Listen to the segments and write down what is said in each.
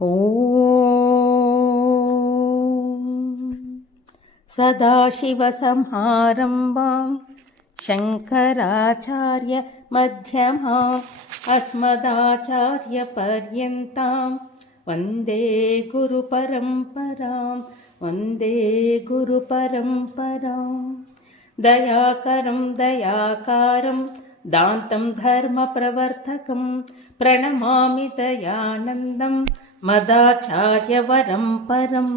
ಓಂ ಸದಾಶಿವಸಂಹಾರಂಭಾಂ ಶಂಕರಾಚಾರ್ಯ ಮಧ್ಯಮಾಂ ಅಸ್ಮದಾಚಾರ್ಯಪರ್ಯಂತಾಂ ವಂದೇ ಗುರುಪರಂಪರಾಂ ದಯಾಕರಂ ದಯಾಕಾರಂ ದಾಂತಂ ಧರ್ಮಪ್ರವರ್ತಕಂ ಪ್ರಣಮಾಮಿ ದಯಾನಂದಂ ಮದಾಚಾರ್ಯವರಂ ಪರಂ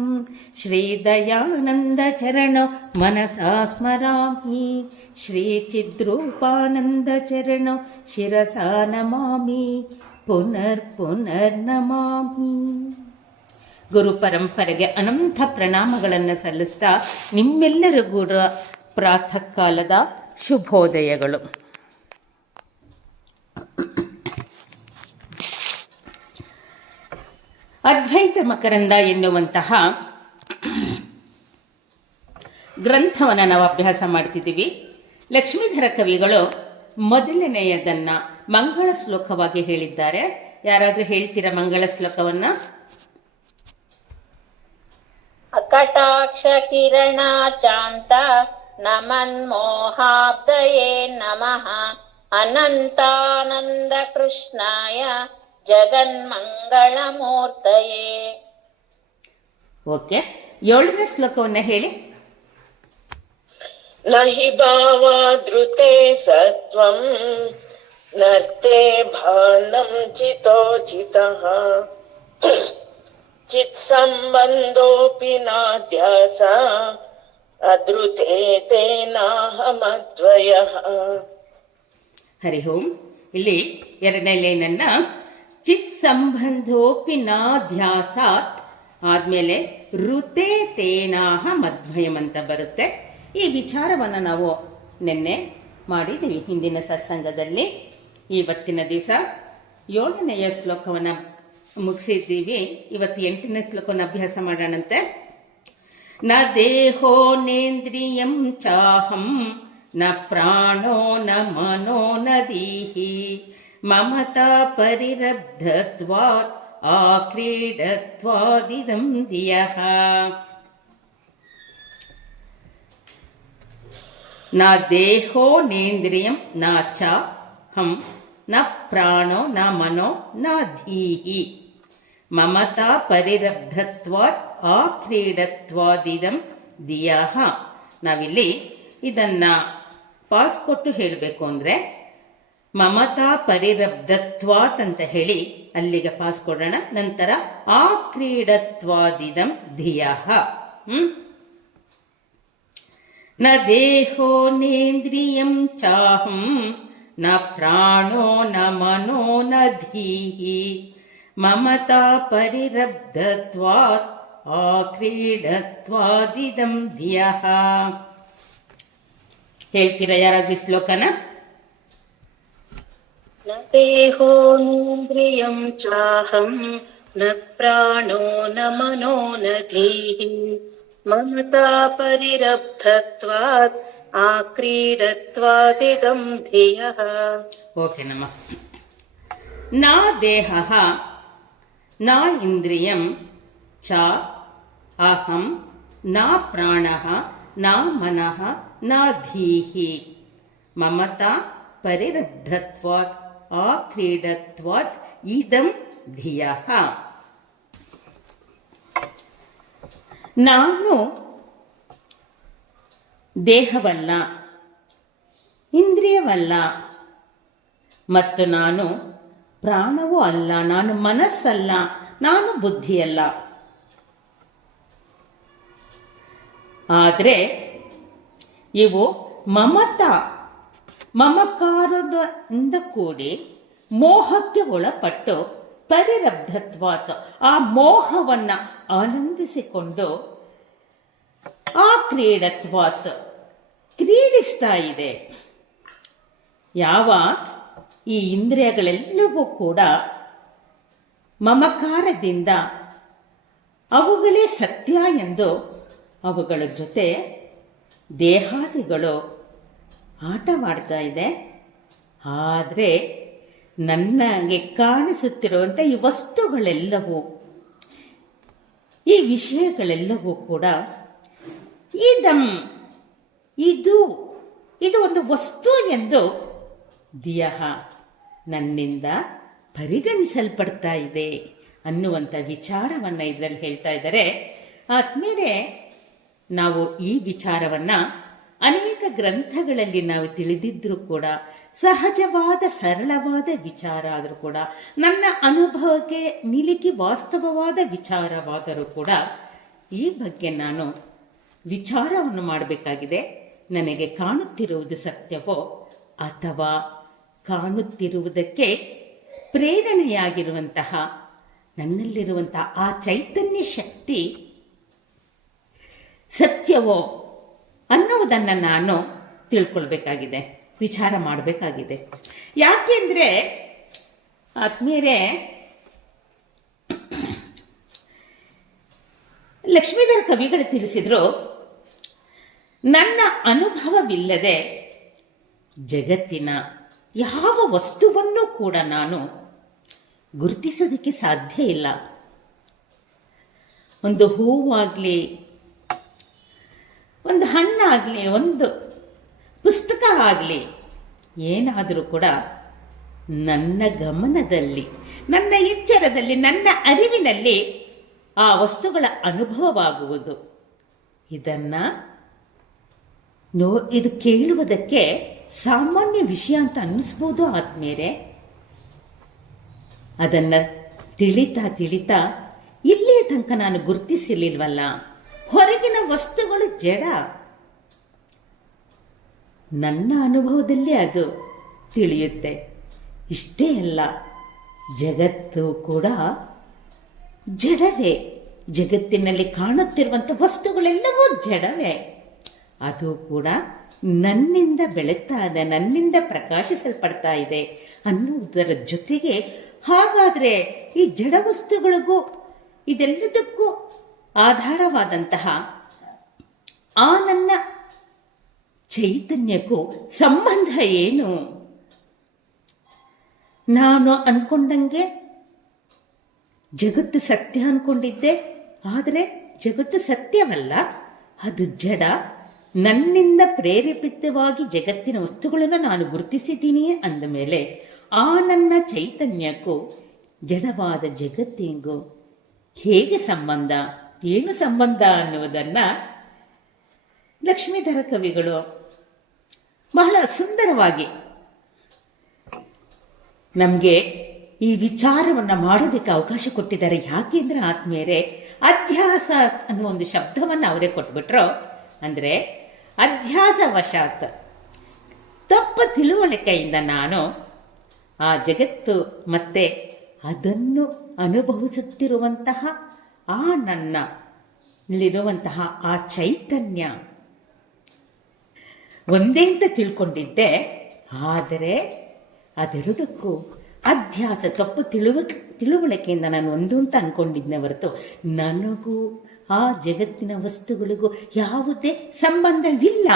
ಶ್ರೀದಯಾನಂದಚರಣೋ ಮನಸಾ ಸ್ಮರಾಮಿ ಶ್ರೀಚಿದ್ರೂಪಾನಂದಚರಣೋ ಶಿರಸಾ ನಮಾಮಿ ಪುನರ್ನಮಾಮಿ. ಗುರು ಪರಂಪರೆಗೆ ಅನಂತ ಪ್ರಣಾಮಗಳನ್ನು ಸಲ್ಲಿಸ್ತಾ ನಿಮ್ಮೆಲ್ಲರಿಗೂ ಪ್ರಾತಃ ಕಾಲದ ಶುಭೋದಯಗಳು. ಅದ್ವೈತ ಮಕರಂದ ಎನ್ನುವಂತಹ ಗ್ರಂಥವನ್ನು ನಾವು ಅಭ್ಯಾಸ ಮಾಡ್ತಿದ್ದೀವಿ. ಲಕ್ಷ್ಮೀಧರ ಕವಿಗಳು ಮೊದಲನೆಯದನ್ನ ಮಂಗಳ ಶ್ಲೋಕವಾಗಿ ಹೇಳಿದ್ದಾರೆ. ಯಾರಾದ್ರೂ ಹೇಳ್ತೀರಾ ಮಂಗಳ ಶ್ಲೋಕವನ್ನ? ಅಕಟಾಕ್ಷ ಕಿರಣ ಚಾಂತ ನಮನ್ಮೋಹಾಬ್ದಯೇ ನಮಃ ಅನಂತಾನಂದ ಕೃಷ್ಣಾಯ ಜಗನ್ಮಂಗಳಮೂರ್ತಯೇ. ಓಕೆ, 7ನೇ ಶ್ಲೋಕವನ್ನ ಹೇಳಿ. ನಹಿ ಭಾವಾದೃತೆ ಸತ್ವಂ ನರ್ತೆ ಭಾನಂ ಚಿತೋಚಿತಃ ಚಿತ್ ಸಂಬಂಧೋಪಿ ನಾಧ್ಯಾಸ ಅದೃತೆ ತೇನಾಹಮದ್ವಯಃ. ಹರಿ ಓಂ. ಇಲ್ಲಿ 2ನೇ ಲೈನನ್ನ ಚಿತ್ ಸಂಬಂಧೋಪಿ ನಾಧ್ಯಾಸಾತ್ ಆದ್ಮೇಲೆ ಋತೆ ತೇನಾಹ ಮಧ್ವಯಂ ಅಂತ ಬರುತ್ತೆ. ಈ ವಿಚಾರವನ್ನು ನಾವು ನಿನ್ನೆ ಮಾಡಿದ್ದೀವಿ ಹಿಂದಿನ ಸತ್ಸಂಗದಲ್ಲಿ. ಇವತ್ತಿನ ದಿವಸ 7ನೆಯ ಶ್ಲೋಕವನ್ನು ಮುಗಿಸಿದ್ದೀವಿ. ಇವತ್ತು 8ನೇ ಶ್ಲೋಕವನ್ನು ಅಭ್ಯಾಸ ಮಾಡೋಣಂತೆ. ನ ದೇಹೋ ನೇಂದ್ರಿಯಂ ಚಾಹಂ ನ ಪ್ರಾಣೋ ನ ಮನೋ ನ ದೀಹಿ ಮಮತಾ ಪರಿರಬ್ಧತ್ವಾತ್ ಆಕ್ರೀಡತ್ವಾದಿದಂ ಧಿಯಃ. ನ ದೇಹೋ ನೇಂದ್ರಿಯಂ ನ ಚಾಹಂ ನ ಪ್ರಾಣೋ ನ ಮನೋ ನ ಧೀಹಿ ಮಮತಾ ಪರಿರಬ್ಧತ್ವಾತ್ ಆಕ್ರೀಡತ್ವಾದಿದಂ ಧಿಯಃ. ನಾವಿಲ್ಲಿ ಇದನ್ನ ಪಾಸ್ ಕೊಟ್ಟು ಹೇಳಬೇಕು ಅಂದ್ರೆ ಮಮತಾ ಪರಿರಬ್ಧತ್ವಾತ್ ಅಂತ ಹೇಳಿ ಅಲ್ಲಿಗೆ ಪಾಸ್ ಕೊಡೋಣ. ನಂತರ ಆಕ್ರೀಡತ್ವಾದಿದಂ ಧಿಯಃ. ನ ದೇಹೋ ನೇಂದ್ರಿಯಂ ಚಾಹಂ ನ ಪ್ರಾಣೋ ನ ಮನೋ ನ ಧೀಹಿ ಮಮತಾ ಪರಿರಬ್ಧತ್ವಾತ್ ಆಕ್ರೀಡತ್ವಾದಿದಂ ಧಿಯಃ. ಹೇಳ್ತೀರಾ ಯಾರಾದ್ರೂ ಶ್ಲೋಕನ? ನ ದೇಹೋಂದ್ರಿಯಂ ಚಾಹಂ ನ ಪ್ರಾಣೋ ನ ಮನೋ ನ ಧೀಹಿ ಮಮತಾ ಪರಿರಬ್ಧತ್ವಾತ್ ಆಕ್ರೀಡತ್ವಾದಿದಂ ಧಿಯಃ. ಓಕೆ ನಮ್ಮ ನ ದೇಹಃ ನ ಇಂದ್ರಿಯಂ ಚ ಅಹಂ ನ ಪ್ರಾಣಃ ನ ಮನಃ ನ ಧೀಹಿ ಮಮತಾ ಪರಿರಬ್ಧತ್ವಾತ್ ಆಕ್ರೀಡತ್ವಾತ್ ಇದಂ ಧಿಯಃ. ನಾನು ದೇಹವಲ್ಲ, ಇಂದ್ರಿಯವಲ್ಲ, ಮತ್ತು ನಾನು ಪ್ರಾಣವೂ ಅಲ್ಲ, ನಾನು ಮನಸ್ಸಲ್ಲ, ನಾನು ಬುದ್ಧಿಯಲ್ಲ. ಆದರೆ ಇವು ಮಮಕಾರದಿಂದ ಕೂಡಿ ಮೋಹಕ್ಕೆ ಒಳಪಟ್ಟು ಪರಿರಬ್ಧತ್ವಾತ್ ಆ ಮೋಹವನ್ನ ಆನಂದಿಸಿಕೊಂಡು ಆ ಕ್ರೀಡತ್ವಾತ್ ಕ್ರೀಡಿಸ್ತಾ ಇದೆ. ಯಾವ ಈ ಇಂದ್ರಿಯಗಳೆಲ್ಲವೂ ಕೂಡ ಮಮಕಾರದಿಂದ ಅವುಗಳೇ ಸತ್ಯ ಎಂದು ಅವುಗಳ ಜೊತೆ ದೇಹಾದಿಗಳು ಆಟವಾಡ್ತಾ ಇದೆ. ಆದರೆ ನನಗೆ ಕಾಣಿಸುತ್ತಿರುವಂಥ ಈ ವಸ್ತುಗಳೆಲ್ಲವೂ ಈ ವಿಷಯಗಳೆಲ್ಲವೂ ಕೂಡ ಇದಂ ಇದು ಇದು ಒಂದು ವಸ್ತು ಎಂದು ದಿಯಃ ನನ್ನಿಂದ ಪರಿಗಣಿಸಲ್ಪಡ್ತಾ ಇದೆ ಅನ್ನುವಂಥ ವಿಚಾರವನ್ನು ಇದರಲ್ಲಿ ಹೇಳ್ತಾ ಇದ್ದಾರೆ. ಆದ್ಮೇಲೆ ನಾವು ಈ ವಿಚಾರವನ್ನು ಅನೇಕ ಗ್ರಂಥಗಳಲ್ಲಿ ನಾವು ತಿಳಿದಿದ್ರೂ ಕೂಡ, ಸಹಜವಾದ ಸರಳವಾದ ವಿಚಾರ ಆದರೂ ಕೂಡ, ನನ್ನ ಅನುಭವಕ್ಕೆ ನಿಲಿಕಿ ವಾಸ್ತವವಾದ ವಿಚಾರವಾದರೂ ಕೂಡ ಈ ಬಗ್ಗೆ ನಾನು ವಿಚಾರವನ್ನು ಮಾಡಬೇಕಾಗಿದೆ. ನನಗೆ ಕಾಣುತ್ತಿರುವುದು ಸತ್ಯವೋ ಅಥವಾ ಕಾಣುತ್ತಿರುವುದಕ್ಕೆ ಪ್ರೇರಣೆಯಾಗಿರುವಂತಹ ನನ್ನಲ್ಲಿರುವಂತಹ ಆ ಚೈತನ್ಯ ಶಕ್ತಿ ಸತ್ಯವೋ ಅನ್ನುವುದನ್ನು ನಾನು ತಿಳ್ಕೊಳ್ಬೇಕಾಗಿದೆ, ವಿಚಾರ ಮಾಡಬೇಕಾಗಿದೆ. ಯಾಕೆಂದ್ರೆ ಆತ್ಮೀಯರೇ, ಲಕ್ಷ್ಮೀಧರ ಕವಿಗಳು ತಿಳಿಸಿದ್ರು, ನನ್ನ ಅನುಭವವಿಲ್ಲದೆ ಜಗತ್ತಿನ ಯಾವ ವಸ್ತುವನ್ನು ಕೂಡ ನಾನು ಗುರುತಿಸೋದಕ್ಕೆ ಸಾಧ್ಯ ಇಲ್ಲ. ಒಂದು ಹೂವಾಗಲಿ, ಒಂದು ಹಣ್ಣಾಗಲಿ, ಒಂದು ಪುಸ್ತಕ ಆಗಲಿ, ಏನಾದರೂ ಕೂಡ ನನ್ನ ಗಮನದಲ್ಲಿ, ನನ್ನ ಎಚ್ಚರದಲ್ಲಿ, ನನ್ನ ಅರಿವಿನಲ್ಲಿ ಆ ವಸ್ತುಗಳ ಅನುಭವವಾಗುವುದು. ಇದು ಕೇಳುವುದಕ್ಕೆ ಸಾಮಾನ್ಯ ವಿಷಯ ಅಂತ ಅನ್ನಿಸ್ಬೋದು ಆದ್ಮೇಲೆ, ಅದನ್ನು ತಿಳಿತಾ ಇಲ್ಲಿಯ ತನಕ ನಾನು ಗುರುತಿಸಿರ್ಲಿಲ್ವಲ್ಲ. ಹೊರಗಿನ ವಸ್ತುಗಳು ಜಡ, ನನ್ನ ಅನುಭವದಲ್ಲಿ ಅದು ತಿಳಿಯುತ್ತೆ. ಇಷ್ಟೇ ಅಲ್ಲ, ಜಗತ್ತು ಕೂಡ ಜಡವೇ. ಜಗತ್ತಿನಲ್ಲಿ ಕಾಣುತ್ತಿರುವಂಥ ವಸ್ತುಗಳೆಲ್ಲವೂ ಜಡವೇ. ಅದು ಕೂಡ ನನ್ನಿಂದ ಬೆಳಗ್ತಾ ಇದೆ, ನನ್ನಿಂದ ಪ್ರಕಾಶಿಸಲ್ಪಡ್ತಾ ಇದೆ ಅನ್ನುವುದರ ಜೊತೆಗೆ, ಹಾಗಾದರೆ ಈ ಜಡ ವಸ್ತುಗಳಿಗೂ ಇದೆಲ್ಲದಕ್ಕೂ ಆಧಾರವಾದಂತಹ ಆ ನನ್ನ ಚೈತನ್ಯಕ್ಕೂ ಸಂಬಂಧ ಏನು? ನಾನು ಅನ್ಕೊಂಡಂಗೆ ಜಗತ್ತು ಸತ್ಯ ಅನ್ಕೊಂಡಿದ್ದೆ, ಆದರೆ ಜಗತ್ತು ಸತ್ಯವಲ್ಲ, ಅದು ಜಡ. ನನ್ನಿಂದ ಪ್ರೇರೇಪಿತವಾಗಿ ಜಗತ್ತಿನ ವಸ್ತುಗಳನ್ನು ನಾನು ಗುರುತಿಸಿದ್ದೀನಿ ಅಂದ ಮೇಲೆ, ಆ ನನ್ನ ಚೈತನ್ಯಕ್ಕೂ ಜಡವಾದ ಜಗತ್ತಿಗೂ ಹೇಗೆ ಸಂಬಂಧ, ಏನು ಸಂಬಂಧ ಅನ್ನುವುದನ್ನು ಲಕ್ಷ್ಮೀಧರ ಕವಿಗಳು ಬಹಳ ಸುಂದರವಾಗಿ ನಮಗೆ ಈ ವಿಚಾರವನ್ನು ಮಾಡೋದಕ್ಕೆ ಅವಕಾಶ ಕೊಟ್ಟಿದ್ದಾರೆ. ಯಾಕೆಂದ್ರೆ ಆತ್ಮೀಯರೇ, ಅಧ್ಯಾಸ ಅನ್ನುವ ಒಂದು ಶಬ್ದವನ್ನು ಅವರೇ ಕೊಟ್ಬಿಟ್ರು. ಅಂದರೆ ಅಧ್ಯಾಸವಶಾತ್, ತಪ್ಪ ತಿಳುವಳಿಕೆಯಿಂದ ನಾನು ಆ ಜಗತ್ತು ಮತ್ತೆ ಅದನ್ನು ಅನುಭವಿಸುತ್ತಿರುವಂತಹ ಆ ನನ್ನಲ್ಲಿರುವಂತಹ ಆ ಚೈತನ್ಯ ಒಂದೇ ಅಂತ ತಿಳ್ಕೊಂಡಿದ್ದೆ. ಆದರೆ ಅದೆರಡಕ್ಕೂ ಅಧ್ಯಾಸ, ತಪ್ಪು ತಿಳುವಳಿಕೆಯಿಂದ ನಾನು ಒಂದು ಅಂತ ಅನ್ಕೊಂಡಿದ್ದೆ ಹೊರತು ನನಗೂ ಆ ಜಗತ್ತಿನ ವಸ್ತುಗಳಿಗೂ ಯಾವುದೇ ಸಂಬಂಧವಿಲ್ಲ.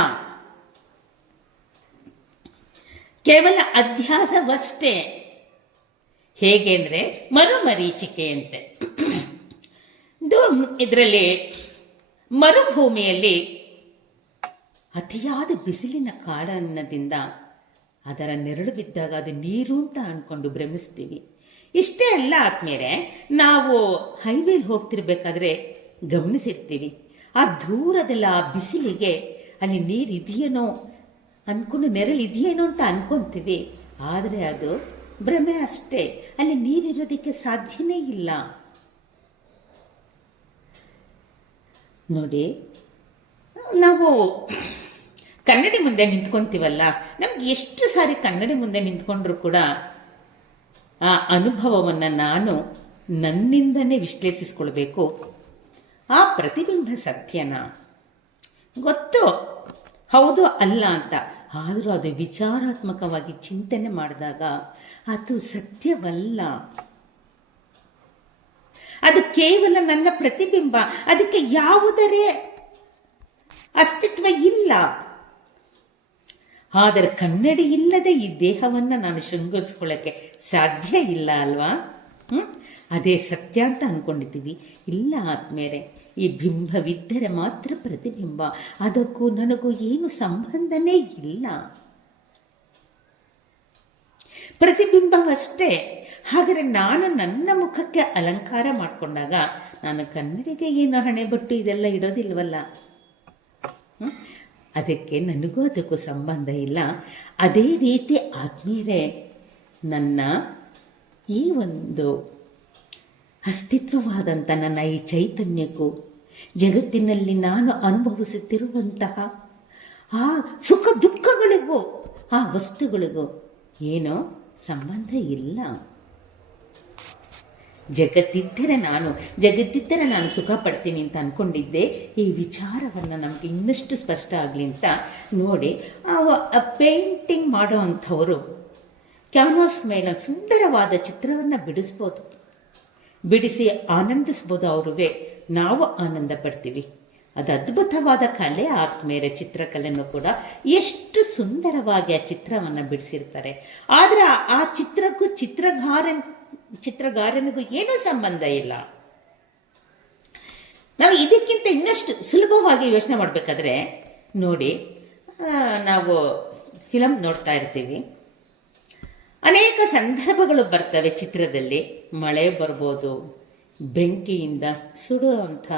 ಕೇವಲ ಅಧ್ಯಾಸವಷ್ಟೇ. ಹೇಗೆ ಅಂದರೆ ಮರುಮರೀಚಿಕೆಯಂತೆ. ಇದರಲ್ಲಿ ಮರುಭೂಮಿಯಲ್ಲಿ ಅತಿಯಾದ ಬಿಸಿಲಿನ ಕಾಡನ್ನದಿಂದ ಅದರ ನೆರಳು ಬಿದ್ದಾಗ ಅದು ನೀರು ಅಂತ ಅಂದ್ಕೊಂಡು ಭ್ರಮಿಸ್ತೀವಿ. ಇಷ್ಟೇ ಅಲ್ಲ ಆದ್ಮೇಲೆ, ನಾವು ಹೈವೇಲಿ ಹೋಗ್ತಿರ್ಬೇಕಾದ್ರೆ ಗಮನಿಸಿರ್ತೀವಿ, ಆ ದೂರದಲ್ಲ ಆ ಬಿಸಿಲಿಗೆ ಅಲ್ಲಿ ನೀರು ಇದೆಯೇನೋ ಅಂದ್ಕೊಂಡು, ನೆರಳಿದೆಯೇನೋ ಅಂತ ಅನ್ಕೊಂತೀವಿ. ಆದರೆ ಅದು ಭ್ರಮೆ ಅಷ್ಟೇ. ಅಲ್ಲಿ ನೀರಿರೋದಕ್ಕೆ ಸಾಧ್ಯನೇ ಇಲ್ಲ. ನೋಡಿ, ನಾವು ಕನ್ನಡಿ ಮುಂದೆ ನಿಂತ್ಕೊಂತೀವಲ್ಲ, ನಮ್ಗೆ ಎಷ್ಟು ಸಾರಿ ಕನ್ನಡಿ ಮುಂದೆ ನಿಂತ್ಕೊಂಡ್ರು ಕೂಡ ಆ ಅನುಭವವನ್ನು ನಾನು ನನ್ನಿಂದನೇ ವಿಶ್ಲೇಷಿಸ್ಕೊಳ್ಬೇಕು. ಆ ಪ್ರತಿಬಿಂಬ ಸತ್ಯನ ಗೊತ್ತು, ಹೌದು ಅಲ್ಲ ಅಂತ. ಆದರೂ ಅದು ವಿಚಾರಾತ್ಮಕವಾಗಿ ಚಿಂತನೆ ಮಾಡಿದಾಗ ಅದು ಸತ್ಯವಲ್ಲ. ಅದು ಕೇವಲ ನನ್ನ ಪ್ರತಿಬಿಂಬ, ಅದಕ್ಕೆ ಯಾವುದರೇ ಅಸ್ತಿತ್ವ ಇಲ್ಲ. ಆದರೆ ಕನ್ನಡಿ ಇಲ್ಲದೆ ಈ ದೇಹವನ್ನು ನಾನು ಶೃಂಗರಿಸ್ಕೊಳ್ಳೋಕ್ಕೆ ಸಾಧ್ಯ ಇಲ್ಲ ಅಲ್ವಾ? ಅದೇ ಸತ್ಯ ಅಂತ ಅಂದ್ಕೊಂಡಿದ್ದೀವಿ. ಇಲ್ಲ ಆದ್ಮೇಲೆ ಈ ಬಿಂಬವಿದ್ದರೆ ಮಾತ್ರ ಪ್ರತಿಬಿಂಬ, ಅದಕ್ಕೂ ನನಗೂ ಏನು ಸಂಬಂಧನೇ ಇಲ್ಲ. ಪ್ರತಿಬಿಂಬವಷ್ಟೇ. ಹಾಗಾದರೆ ನಾನು ನನ್ನ ಮುಖಕ್ಕೆ ಅಲಂಕಾರ ಮಾಡಿಕೊಂಡಾಗ ನಾನು ಕನ್ನಡಿಗೆ ಏನು ಹಣೆಬಟ್ಟು ಇದೆಲ್ಲ ಇಡೋದಿಲ್ವಲ್ಲ. ಅದಕ್ಕೆ ನನಗೂ ಅದಕ್ಕೂ ಸಂಬಂಧ ಇಲ್ಲ. ಅದೇ ರೀತಿ ಆದ್ಮೇಲೆ ನನ್ನ ಈ ಒಂದು ಅಸ್ತಿತ್ವವಾದಂಥ ನನ್ನ ಈ ಚೈತನ್ಯಕ್ಕೂ ಜಗತ್ತಿನಲ್ಲಿ ನಾನು ಅನುಭವಿಸುತ್ತಿರುವಂತಹ ಆ ಸುಖ ದುಃಖಗಳಿಗೂ ಆ ವಸ್ತುಗಳಿಗೂ ಏನೋ ಸಂಬಂಧ ಇಲ್ಲ. ಜಗತ್ತಿದ್ದರೆ ನಾನು ಸುಖ ಪಡ್ತೀನಿ ಅಂತ ಅಂದ್ಕೊಂಡಿದ್ದೆ. ಈ ವಿಚಾರವನ್ನು ನಮಗೆ ಇನ್ನಷ್ಟು ಸ್ಪಷ್ಟ ಆಗಲಿ ಅಂತ ನೋಡಿ, ಪೇಂಟಿಂಗ್ ಮಾಡೋ ಅಂಥವರು ಕ್ಯಾನ್ವಾಸ್ ಮೇಲೆ ಸುಂದರವಾದ ಚಿತ್ರವನ್ನು ಬಿಡಿಸಿ ಆನಂದಿಸ್ಬೋದು. ಅವ್ರಿಗೆ ನಾವು ಆನಂದ ಪಡ್ತೀವಿ. ಅದು ಅದ್ಭುತವಾದ ಕಲೆ ಆದ್ಮೇಲೆ ಚಿತ್ರಕಲೆಯನ್ನು ಕೂಡ ಎಷ್ಟು ಸುಂದರವಾಗಿ ಆ ಚಿತ್ರವನ್ನು ಬಿಡಿಸಿರ್ತಾರೆ. ಆದರೆ ಆ ಚಿತ್ರಕ್ಕೂ ಚಿತ್ರಗಾರನಿಗೂ ಏನೂ ಸಂಬಂಧ ಇಲ್ಲ. ನಾವು ಇದಕ್ಕಿಂತ ಇನ್ನಷ್ಟು ಸುಲಭವಾಗಿ ಯೋಚನೆ ಮಾಡಬೇಕಾದ್ರೆ ನೋಡಿ, ನಾವು ಫಿಲಮ್ ನೋಡ್ತಾ ಇರ್ತೀವಿ, ಅನೇಕ ಸಂದರ್ಭಗಳು ಬರ್ತವೆ ಚಿತ್ರದಲ್ಲಿ. ಮಳೆ ಬರ್ಬೋದು, ಬೆಂಕಿಯಿಂದ ಸುಡುವಂಥ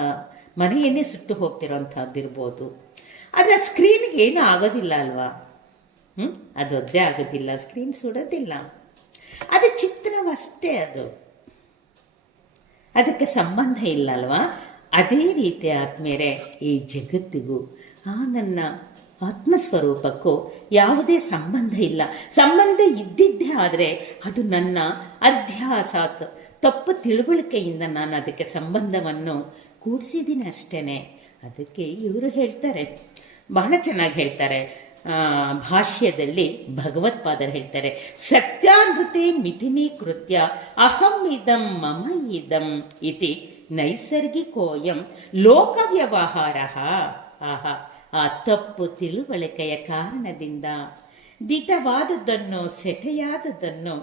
ಮನೆಯನ್ನೇ ಸುಟ್ಟು ಹೋಗ್ತಿರೋಂಥದ್ದಿರ್ಬೋದು. ಆದರೆ ಸ್ಕ್ರೀನ್ಗೆ ಏನೂ ಆಗೋದಿಲ್ಲ ಅಲ್ವಾ? ಅದು ಒದ್ದೆ ಆಗೋದಿಲ್ಲ, ಸ್ಕ್ರೀನ್ ಸುಡೋದಿಲ್ಲ. ಅದು ಚಿತ್ರವಷ್ಟೇ, ಅದಕ್ಕೆ ಸಂಬಂಧ ಇಲ್ಲ ಅಲ್ವಾ? ಅದೇ ರೀತಿ ಆದ್ಮೇಲೆ ಈ ಜಗತ್ತಿಗೂ ನನ್ನ ಆತ್ಮಸ್ವರೂಪಕ್ಕೂ ಯಾವುದೇ ಸಂಬಂಧ ಇಲ್ಲ. ಸಂಬಂಧ ಇದ್ದಿದ್ದೇ ಆದರೆ ಅದು ನನ್ನ ಅಧ್ಯಾಸಾತ್ ತಪ್ಪು ತಿಳುವಳಿಕೆಯಿಂದ ನಾನು ಅದಕ್ಕೆ ಸಂಬಂಧವನ್ನು ಕೂಡಿಸಿದ್ದೀನಿ ಅಷ್ಟೇ. ಅದಕ್ಕೆ ಇವರು ಹೇಳ್ತಾರೆ, ಬಹಳ ಚೆನ್ನಾಗಿ ಹೇಳ್ತಾರೆ ಭಾಷ್ಯದಲ್ಲಿ. ಭಗವತ್ಪಾದರು ಹೇಳ್ತಾರೆ, ಸತ್ಯಾನೃತಿ ಮಿಥಿನೀಕೃತ್ಯ ಅಹಂ ಇದಂ ಮಮ ಇದಂ ಇತಿ ನೈಸರ್ಗಿಕೋಯಂ ಲೋಕ ವ್ಯವಹಾರ. ಆಹಾ, ಆ ತಪ್ಪು ತಿಳುವಳಿಕೆಯ ಕಾರಣದಿಂದ ದಿಟವಾದದ್ದನ್ನು ಸೆಟೆಯಾದದ್ದನ್ನು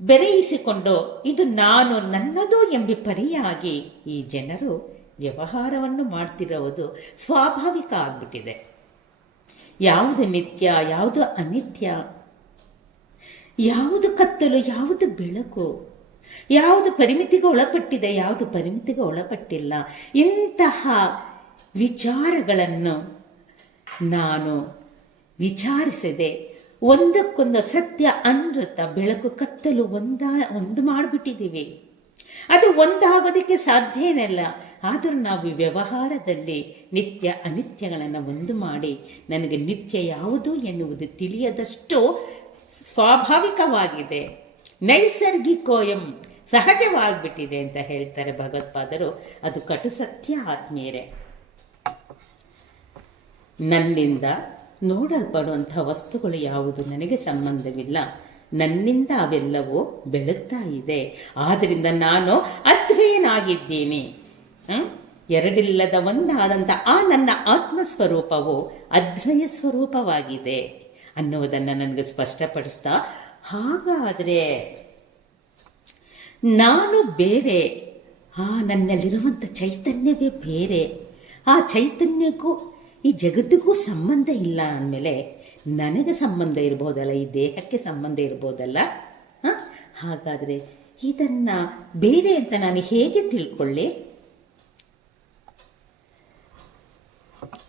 ಬೆರೆಯಿಸಿಕೊಂಡು ಇದು ನಾನು ನನ್ನದು ಎಂಬ ಪರಿಯಾಗಿ ಈ ಜನರು ವ್ಯವಹಾರವನ್ನು ಮಾಡ್ತಿರೋದು ಸ್ವಾಭಾವಿಕ ಆಗ್ಬಿಟ್ಟಿದೆ. ಯಾವುದು ನಿತ್ಯ, ಯಾವುದು ಅನಿತ್ಯ, ಯಾವುದು ಕತ್ತಲು, ಯಾವುದು ಬೆಳಕು, ಯಾವುದು ಪರಿಮಿತಿಗೆ ಒಳಪಟ್ಟಿದೆ, ಯಾವುದು ಪರಿಮಿತಿಗೆ ಒಳಪಟ್ಟಿಲ್ಲ, ಇಂತಹ ವಿಚಾರಗಳನ್ನು ನಾನು ವಿಚಾರಿಸದೆ ಒಂದಕ್ಕೊಂದು ಸತ್ಯ ಅನೃತ ಬೆಳಕು ಕತ್ತಲು ಒಂದು ಮಾಡಿಬಿಟ್ಟಿದ್ದೀವಿ. ಅದು ಒಂದಾಗೋದಕ್ಕೆ ಸಾಧ್ಯನೇ ಇಲ್ಲ. ಆದರೂ ನಾವು ವ್ಯವಹಾರದಲ್ಲಿ ನಿತ್ಯ ಅನಿತ್ಯಗಳನ್ನು ಒಂದು ಮಾಡಿ ನನಗೆ ನಿತ್ಯ ಯಾವುದು ಎನ್ನುವುದು ತಿಳಿಯದಷ್ಟು ಸ್ವಾಭಾವಿಕವಾಗಿದೆ, ನೈಸರ್ಗಿಕೋಯಂ ಸಹಜವಾಗಿಬಿಟ್ಟಿದೆ ಅಂತ ಹೇಳ್ತಾರೆ ಭಗವತ್ಪಾದರು. ಅದು ಕಟು ಸತ್ಯ ಆತ್ಮೀಯರೇ. ನನ್ನಿಂದ ನೋಡಲ್ಪಡುವಂಥ ವಸ್ತುಗಳು ಯಾವುದು ನನಗೆ ಸಂಬಂಧವಿಲ್ಲ. ನನ್ನಿಂದ ಅವೆಲ್ಲವೂ ಬೆಳಗ್ತಾ ಇದೆ. ಆದ್ದರಿಂದ ನಾನು ಅದ್ವಯನಾಗಿದ್ದೀನಿ. ಎರಡಿಲ್ಲದ ಒಂದಾದಂಥ ಆ ನನ್ನ ಆತ್ಮಸ್ವರೂಪವು ಅದ್ವಯ ಸ್ವರೂಪವಾಗಿದೆ ಅನ್ನುವುದನ್ನು ನನಗೆ ಸ್ಪಷ್ಟಪಡಿಸ್ತಾ, ಹಾಗಾದರೆ ನಾನು ಬೇರೆ, ನನ್ನಲ್ಲಿರುವಂಥ ಚೈತನ್ಯವೇ ಬೇರೆ, ಆ ಚೈತನ್ಯಕ್ಕೂ ಈ ಜಗತ್ತಿಗೂ ಸಂಬಂಧ ಇಲ್ಲ ಅಂದಮೇಲೆ ನನಗೆ ಸಂಬಂಧ ಇರ್ಬೋದಲ್ಲ, ಈ ದೇಹಕ್ಕೆ ಸಂಬಂಧ ಇರ್ಬೋದಲ್ಲ. ಹಾಗಾದರೆ ಇದನ್ನು ಬೇರೆ ಅಂತ ನಾನು ಹೇಗೆ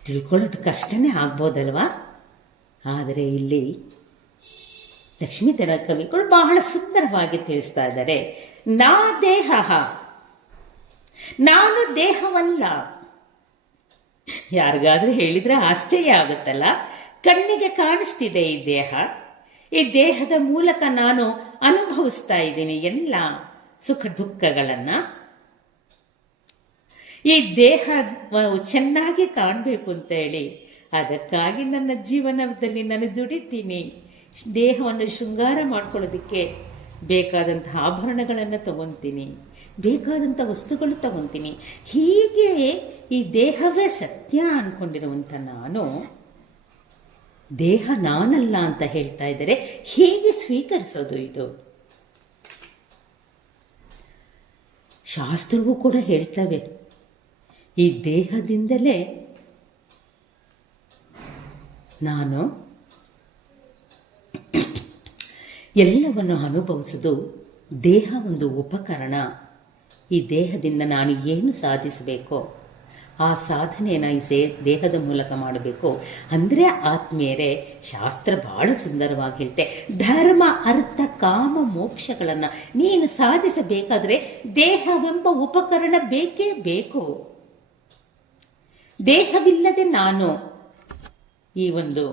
ತಿಳ್ಕೊಳ್ಳೋದು ಕಷ್ಟನೇ ಆಗ್ಬೋದಲ್ವಾ? ಆದರೆ ಇಲ್ಲಿ ಲಕ್ಷ್ಮೀಧರ ಕವಿಗಳು ಬಹಳ ಸುಂದರವಾಗಿ ತಿಳಿಸ್ತಾ ಇದ್ದಾರೆ, ನಾನು ದೇಹವಲ್ಲ. ಯಾರಿಗಾದ್ರೂ ಹೇಳಿದ್ರೆ ಆಶ್ಚರ್ಯ ಆಗುತ್ತಲ್ಲ. ಕಣ್ಣಿಗೆ ಕಾಣಿಸ್ತಿದೆ ಈ ದೇಹ, ಈ ದೇಹದ ಮೂಲಕ ನಾನು ಅನುಭವಿಸ್ತಾ ಇದ್ದೀನಿ ಎಲ್ಲ ಸುಖ ದುಃಖಗಳನ್ನು. ಈ ದೇಹ ಚೆನ್ನಾಗಿ ಕಾಣಬೇಕು ಅಂತ ಹೇಳಿ ಅದಕ್ಕಾಗಿ ನನ್ನ ಜೀವನದಲ್ಲಿ ನಾನು ದುಡಿತೀನಿ. ದೇಹವನ್ನು ಶೃಂಗಾರ ಮಾಡ್ಕೊಳ್ಳೋದಕ್ಕೆ ಬೇಕಾದಂಥ ಆಭರಣಗಳನ್ನು ತಗೊತೀನಿ, ಬೇಕಾದಂಥ ವಸ್ತುಗಳು ತಗೊತೀನಿ. ಹೀಗೆ ಈ ದೇಹವೇ ಸತ್ಯ ಅಂದ್ಕೊಂಡಿರುವಂಥ ನಾನು ದೇಹ ನಾನಲ್ಲ ಅಂತ ಹೇಳ್ತಾ ಇದ್ದಾರೆ. ಹೇಗೆ ಸ್ವೀಕರಿಸೋದು ಇದು? ಶಾಸ್ತ್ರವೂ ಕೂಡ ಹೇಳ್ತವೆ, ಈ ದೇಹದಿಂದಲೇ ನಾನು ಎಲ್ಲವನ್ನು ಅನುಭವಿಸೋದು. ದೇಹ ಒಂದು ಉಪಕರಣ. ಈ ದೇಹದಿಂದ ನಾನು ಏನು ಸಾಧಿಸಬೇಕೋ ಆ ಸಾಧನೆಯನ್ನು ಈ ದೇಹದ ಮೂಲಕ ಮಾಡಬೇಕು. ಅಂದರೆ ಆತ್ಮೀಯರೇ, ಶಾಸ್ತ್ರ ಬಹಳ ಸುಂದರವಾಗಿ ಹೇಳುತ್ತೆ, ಧರ್ಮ ಅರ್ಥ ಕಾಮ ಮೋಕ್ಷಗಳನ್ನು ನೀನು ಸಾಧಿಸಬೇಕಾದ್ರೆ ದೇಹವೆಂಬ ಉಪಕರಣ ಬೇಕೇ ಬೇಕು. ದೇಹವಿಲ್ಲದೆ ನಾನು ಈ ಒಂದು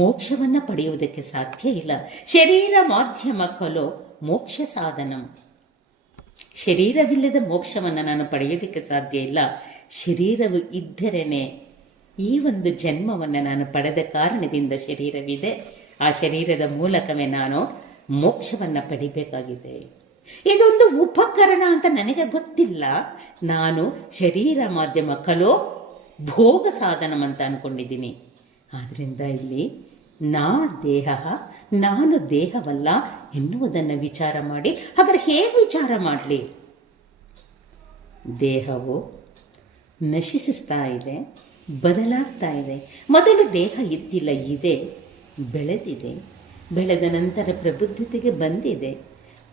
ಮೋಕ್ಷವನ್ನು ಪಡೆಯುವುದಕ್ಕೆ ಸಾಧ್ಯ ಇಲ್ಲ. ಶರೀರ ಮಾಧ್ಯಮ ಖಲು ಮೋಕ್ಷ ಸಾಧನಂ. ಶರೀರವಿಲ್ಲದ ಮೋಕ್ಷವನ್ನು ನಾನು ಪಡೆಯೋದಕ್ಕೆ ಸಾಧ್ಯ ಇಲ್ಲ. ಶರೀರವು ಇದ್ದರೇನೆ ಈ ಒಂದು ಜನ್ಮವನ್ನು ನಾನು ಪಡೆದ ಕಾರಣದಿಂದ ಶರೀರವಿದೆ. ಆ ಶರೀರದ ಮೂಲಕವೇ ನಾನು ಮೋಕ್ಷವನ್ನು ಪಡಿಬೇಕಾಗಿದೆ. ಇದೊಂದು ಉಪಕರಣ ಅಂತ ನನಗೆ ಗೊತ್ತಿಲ್ಲ. ನಾನು ಶರೀರ ಮಾಧ್ಯಮ ಖಲೋ ಭೋಗ ಸಾಧನಂ ಅಂತ ಅಂದ್ಕೊಂಡಿದ್ದೀನಿ. ಆದ್ದರಿಂದ ಇಲ್ಲಿ ನಾನು ದೇಹವಲ್ಲ ಎನ್ನುವುದನ್ನು ವಿಚಾರ ಮಾಡಿ, ಹಾಗಾದ್ರೆ ಹೇಗೆ ವಿಚಾರ ಮಾಡಲಿ? ದೇಹವು ನಶಿಸ್ತಾ ಇದೆ, ಬದಲಾಗ್ತಾ ಇದೆ. ಮೊದಲು ದೇಹ ಇದ್ದಿಲ್ಲ, ಇದೆ, ಬೆಳೆದಿದೆ. ಬೆಳೆದ ನಂತರ ಪ್ರಬುದ್ಧತೆಗೆ ಬಂದಿದೆ.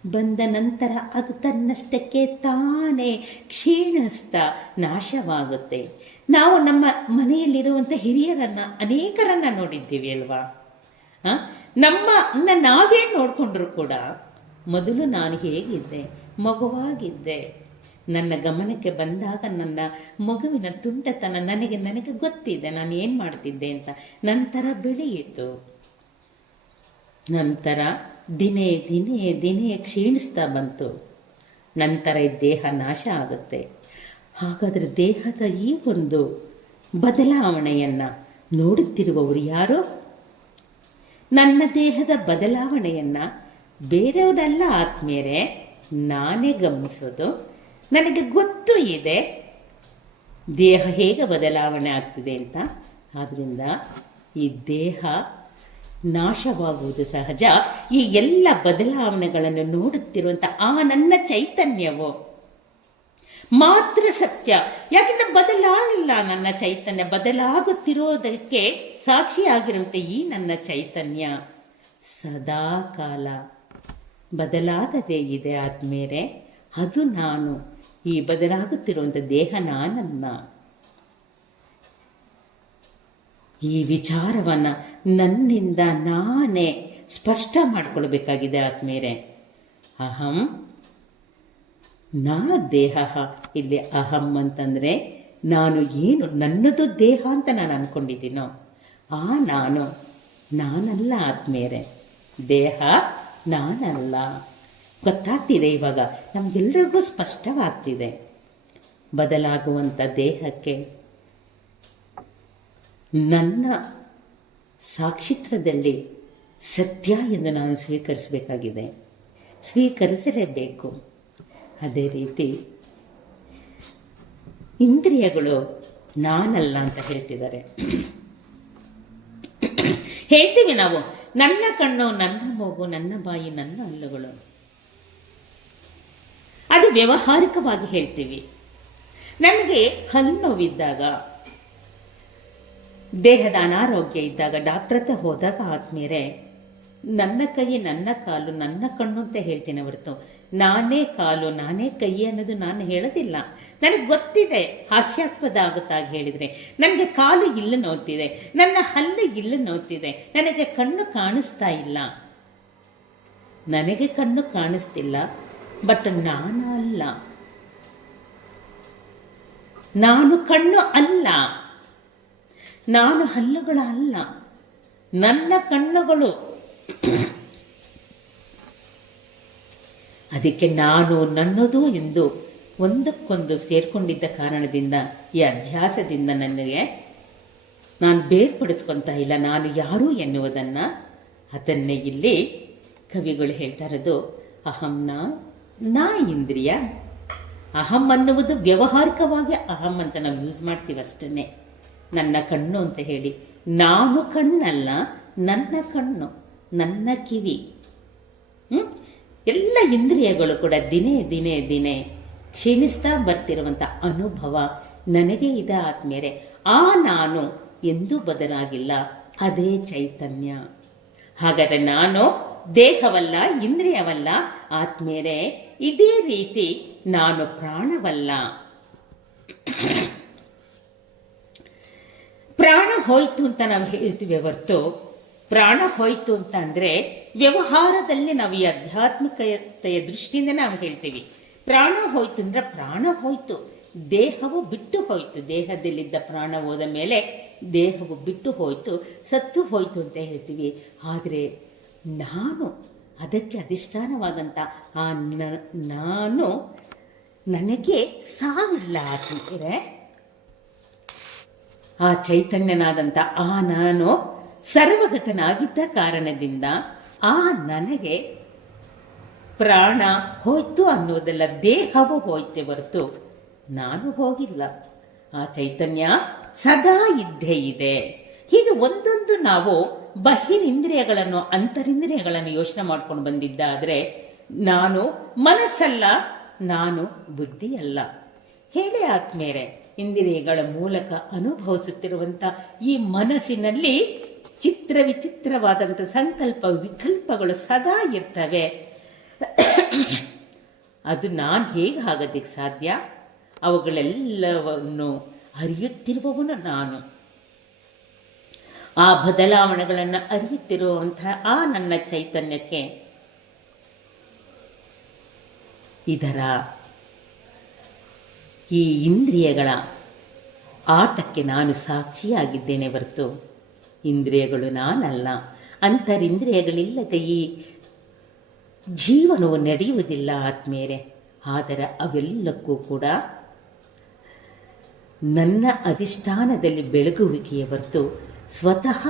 ಬಂದ ನಂತರ ಅದು ತನ್ನಷ್ಟಕ್ಕೆ ತಾನೇ ಕ್ಷೀಣಿಸ್ತಾ ನಾಶವಾಗುತ್ತೆ. ನಾವು ನಮ್ಮ ಮನೆಯಲ್ಲಿರುವಂಥ ಹಿರಿಯರನ್ನು ಅನೇಕರನ್ನು ನೋಡಿದ್ದೀವಿ ಅಲ್ವಾ? ನಾವೇ ನೋಡಿಕೊಂಡ್ರು ಕೂಡ ಮೊದಲು ನಾನು ಹೇಗಿದ್ದೆ? ಮಗುವಾಗಿದ್ದೆ. ನನ್ನ ಗಮನಕ್ಕೆ ಬಂದಾಗ ನನ್ನ ಮಗುವಿನ ತುಂಟತನ ನನಗೆ ಗೊತ್ತಿದೆ, ನಾನು ಏನು ಮಾಡ್ತಿದ್ದೆ ಅಂತ. ನಂತರ ಬೆಳೆಯಿತು. ನಂತರ ದಿನೇ ದಿನೇ ದಿನೇ ಕ್ಷೀಣಿಸ್ತಾ ಬಂತು. ನಂತರ ಈ ದೇಹ ನಾಶ ಆಗುತ್ತೆ. ಹಾಗಾದರೆ ದೇಹದ ಈ ಒಂದು ಬದಲಾವಣೆಯನ್ನು ನೋಡುತ್ತಿರುವವರು ಯಾರು? ನನ್ನ ದೇಹದ ಬದಲಾವಣೆಯನ್ನು ಬೇರೆಯವರಲ್ಲ ಆತ್ಮೀಯರೇ, ನಾನೇ ಗಮನಿಸೋದು. ನನಗೆ ಗೊತ್ತು ಇದೆ ದೇಹ ಹೇಗೆ ಬದಲಾವಣೆ ಆಗ್ತಿದೆ ಅಂತ. ಆದ್ದರಿಂದ ಈ ದೇಹ ನಾಶವಾಗುವುದು ಸಹಜ. ಈ ಎಲ್ಲ ಬದಲಾವಣೆಗಳನ್ನು ನೋಡುತ್ತಿರುವಂಥ ಆ ನನ್ನ ಚೈತನ್ಯವು ಮಾತ್ರ ಸತ್ಯ. ಯಾಕೆಂದರೆ ಬದಲಾಗಿಲ್ಲ ನನ್ನ ಚೈತನ್ಯ. ಬದಲಾಗುತ್ತಿರೋದಕ್ಕೆ ಸಾಕ್ಷಿಯಾಗಿರುವಂತೆ ಈ ನನ್ನ ಚೈತನ್ಯ ಸದಾ ಕಾಲ ಬದಲಾಗದೇ ಇದೆ ಆದ್ಮೇಲೆ. ಅದು ನಾನು. ಈ ಬದಲಾಗುತ್ತಿರುವಂಥ ದೇಹ ನಾನಲ್ಲ. ಈ ವಿಚಾರವನ್ನು ನನ್ನಿಂದ ನಾನೇ ಸ್ಪಷ್ಟ ಮಾಡಿಕೊಳ್ಬೇಕಾಗಿದೆ ಆದ್ಮೇಲೆ. ಅಹಂ ನಾ ದೇಹ. ಇಲ್ಲಿ ಅಹಂ ಅಂತಂದರೆ ನಾನು ಏನು ನನ್ನದು ದೇಹ ಅಂತ ನಾನು ಅಂದ್ಕೊಂಡಿದ್ದೀನೋ ಆ ನಾನಲ್ಲ ಆದ್ಮೇಲೆ. ದೇಹ ನಾನಲ್ಲ. ಗೊತ್ತಾಗ್ತಿದೆ ಇವಾಗ, ನಮಗೆಲ್ಲರಿಗೂ ಸ್ಪಷ್ಟವಾಗ್ತಿದೆ. ಬದಲಾಗುವಂಥ ದೇಹಕ್ಕೆ ನನ್ನ ಸಾಕ್ಷಿತ್ವದಲ್ಲಿ ಸತ್ಯ ಎಂದು ನಾನು ಸ್ವೀಕರಿಸಬೇಕಾಗಿದೆ. ಸ್ವೀಕರಿಸಲೇಬೇಕು. ಅದೇ ರೀತಿ ಇಂದ್ರಿಯಗಳು ನಾನಲ್ಲ ಅಂತ ಹೇಳ್ತಿದ್ದಾರೆ. ಹೇಳ್ತೀವಿ ನಾವು, ನನ್ನ ಕಣ್ಣು, ನನ್ನ ಮೂಗು, ನನ್ನ ಬಾಯಿ, ನನ್ನ ಹಲ್ಲುಗಳು. ಅದು ವ್ಯಾವಹಾರಿಕವಾಗಿ ಹೇಳ್ತೀವಿ. ನಮಗೆ ಹಲ್ಲು ನೋವಿದ್ದಾಗ, ದೇಹದ ಅನಾರೋಗ್ಯ ಇದ್ದಾಗ ಡಾಕ್ಟರ್ ಹತ್ರ ಹೋದಾಗ ಆದ್ಮೇಲೆ ನನ್ನ ಕೈ, ನನ್ನ ಕಾಲು, ನನ್ನ ಕಣ್ಣು ಅಂತ ಹೇಳ್ತೀನಿ ಹೊರತು ನಾನೇ ಕಾಲು, ನಾನೇ ಕೈ ಅನ್ನೋದು ನಾನು ಹೇಳೋದಿಲ್ಲ. ನನಗೆ ಗೊತ್ತಿದೆ, ಹಾಸ್ಯಾಸ್ಪದ ಆಗುತ್ತಾಗಿ ಹೇಳಿದರೆ. ನನಗೆ ಕಾಲು ಇಲ್ಲಿ ನೋವ್ತಿದೆ, ನನ್ನ ಹಲ್ಲು ಇಲ್ಲಿ ನೋವ್ತಿದೆ, ನನಗೆ ಕಣ್ಣು ಕಾಣಿಸ್ತಾ ಇಲ್ಲ. ನನಗೆ ಕಣ್ಣು ಕಾಣಿಸ್ತಿಲ್ಲ, ಬಟ್ ನಾನು ಅಲ್ಲ. ನಾನು ಕಣ್ಣು ಅಲ್ಲ, ನಾನು ಹಲ್ಲುಗಳ ಅಲ್ಲ, ನನ್ನ ಕಣ್ಣುಗಳು. ಅದಕ್ಕೆ ನಾನು ನನ್ನದು ಎಂದು ಒಂದಕ್ಕೊಂದು ಸೇರ್ಕೊಂಡಿದ್ದ ಕಾರಣದಿಂದ, ಈ ಅಧ್ಯಾಸದಿಂದ ನಾನು ಬೇರ್ಪಡಿಸ್ಕೊತಾ ಇಲ್ಲ ನಾನು ಯಾರು ಎನ್ನುವುದನ್ನು. ಅದನ್ನೇ ಇಲ್ಲಿ ಕವಿಗಳು ಹೇಳ್ತಾ ಇರೋದು, ಅಹಂನ ನಾ ಇಂದ್ರಿಯ. ಅಹಂ ಅನ್ನುವುದು ವ್ಯಾವಹಾರಿಕವಾಗಿ ಅಹಂ ಅಂತ ನಾವು ಯೂಸ್ ಮಾಡ್ತೀವಿ ಅಷ್ಟೇ. ನನ್ನ ಕಣ್ಣು ಅಂತ ಹೇಳಿ, ನಾನು ಕಣ್ಣಲ್ಲ, ನನ್ನ ಕಣ್ಣು, ನನ್ನ ಕಿವಿ, ಎಲ್ಲ ಇಂದ್ರಿಯಗಳು ಕೂಡ ದಿನೇ ದಿನೇ ದಿನೇ ಕ್ಷೀಣಿಸ್ತಾ ಬರ್ತಿರುವಂಥ ಅನುಭವ ನನಗೆ ಇದೆ ಆದ್ಮೇಲೆ ಆ ನಾನು ಎಂದೂ ಬದಲಾಗಿಲ್ಲ, ಅದೇ ಚೈತನ್ಯ. ಹಾಗಾದರೆ ನಾನು ದೇಹವಲ್ಲ, ಇಂದ್ರಿಯವಲ್ಲ ಆದ್ಮೇಲೆ ಇದೇ ರೀತಿ ನಾನು ಪ್ರಾಣವಲ್ಲ. ಪ್ರಾಣ ಹೋಯ್ತು ಅಂತ ನಾವು ಹೇಳ್ತೀವಿ ಹೊರತು, ಪ್ರಾಣ ಹೋಯ್ತು ಅಂತ ಅಂದ್ರೆ ವ್ಯವಹಾರದಲ್ಲಿ ನಾವು ಈ ಆಧ್ಯಾತ್ಮಿಕತೆಯ ದೃಷ್ಟಿಯಿಂದ ನಾವು ಹೇಳ್ತೀವಿ. ಪ್ರಾಣ ಹೋಯ್ತು ಅಂದ್ರೆ ಪ್ರಾಣ ಹೋಯ್ತು, ದೇಹವು ಬಿಟ್ಟು ಹೋಯ್ತು. ದೇಹದಲ್ಲಿದ್ದ ಪ್ರಾಣ ಹೋದ ಮೇಲೆ ದೇಹವು ಬಿಟ್ಟು ಹೋಯ್ತು, ಸತ್ತು ಹೋಯ್ತು ಅಂತ ಹೇಳ್ತೀವಿ. ಆದರೆ ನಾನು, ಅದಕ್ಕೆ ಅಧಿಷ್ಠಾನವಾದಂಥ ಆ ನಾನು, ನನಗೆ ಸಾವಿಲ್ಲ ಆತ್ಮೀಯರೇ. ಆ ಚೈತನ್ಯನಾದಂಥ ಆ ನಾನು ಸರ್ವಗತನಾಗಿದ್ದ ಕಾರಣದಿಂದ ಆ ನನಗೆ ಪ್ರಾಣ ಹೋಯ್ತು ಅನ್ನೋದೆಲ್ಲ, ದೇಹವು ಹೋಯ್ತೆ ಹೊರತು ನಾನು ಹೋಗಿಲ್ಲ. ಆ ಚೈತನ್ಯ ಸದಾ ಇದ್ದೇ ಇದೆ. ಹೀಗೆ ಒಂದೊಂದು ನಾವು ಬಹಿರಿಂದ್ರಿಯಗಳನ್ನು, ಅಂತರಿಂದ್ರಿಯಗಳನ್ನು ಯೋಚನೆ ಮಾಡ್ಕೊಂಡು ಬಂದಿದ್ದಾದ್ರೆ, ನಾನು ಮನಸ್ಸಲ್ಲ, ನಾನು ಬುದ್ಧಿಯಲ್ಲ. ಹೇಳಿ ಆತ್ಮೇರೆ, ಇಂದ್ರಿಯಗಳ ಮೂಲಕ ಅನುಭವಿಸುತ್ತಿರುವಂಥ ಈ ಮನಸ್ಸಿನಲ್ಲಿ ಚಿತ್ರ ವಿಚಿತ್ರವಾದಂಥ ಸಂಕಲ್ಪ ವಿಕಲ್ಪಗಳು ಸದಾ ಇರ್ತವೆ. ಅದು ನಾನು ಹೇಗೆ ಆಗೋದಕ್ಕೆ ಸಾಧ್ಯ? ಅವುಗಳೆಲ್ಲವನ್ನು ಅರಿಯುತ್ತಿರುವವನು ನಾನು. ಆ ಬದಲಾವಣೆಗಳನ್ನು ಅರಿಯುತ್ತಿರುವಂತಹ ಆ ನನ್ನ ಚೈತನ್ಯಕ್ಕೆ ಇದರ ಈ ಇಂದ್ರಿಯಗಳ ಆಟಕ್ಕೆ ನಾನು ಸಾಕ್ಷಿಯಾಗಿದ್ದೇನೆ ಹೊರತು ಇಂದ್ರಿಯಗಳು ನಾನಲ್ಲ. ಅಂತರಿಂದ್ರಿಯಗಳಿಲ್ಲದೆ ಈ ಜೀವನವು ನಡೆಯುವುದಿಲ್ಲ ಆದ್ಮೇಲೆ. ಆದರೆ ಅವೆಲ್ಲಕ್ಕೂ ಕೂಡ ನನ್ನ ಅಧಿಷ್ಠಾನದಲ್ಲಿ ಬೆಳಗುವಿಕೆಯ ಹೊರತು ಸ್ವತಃ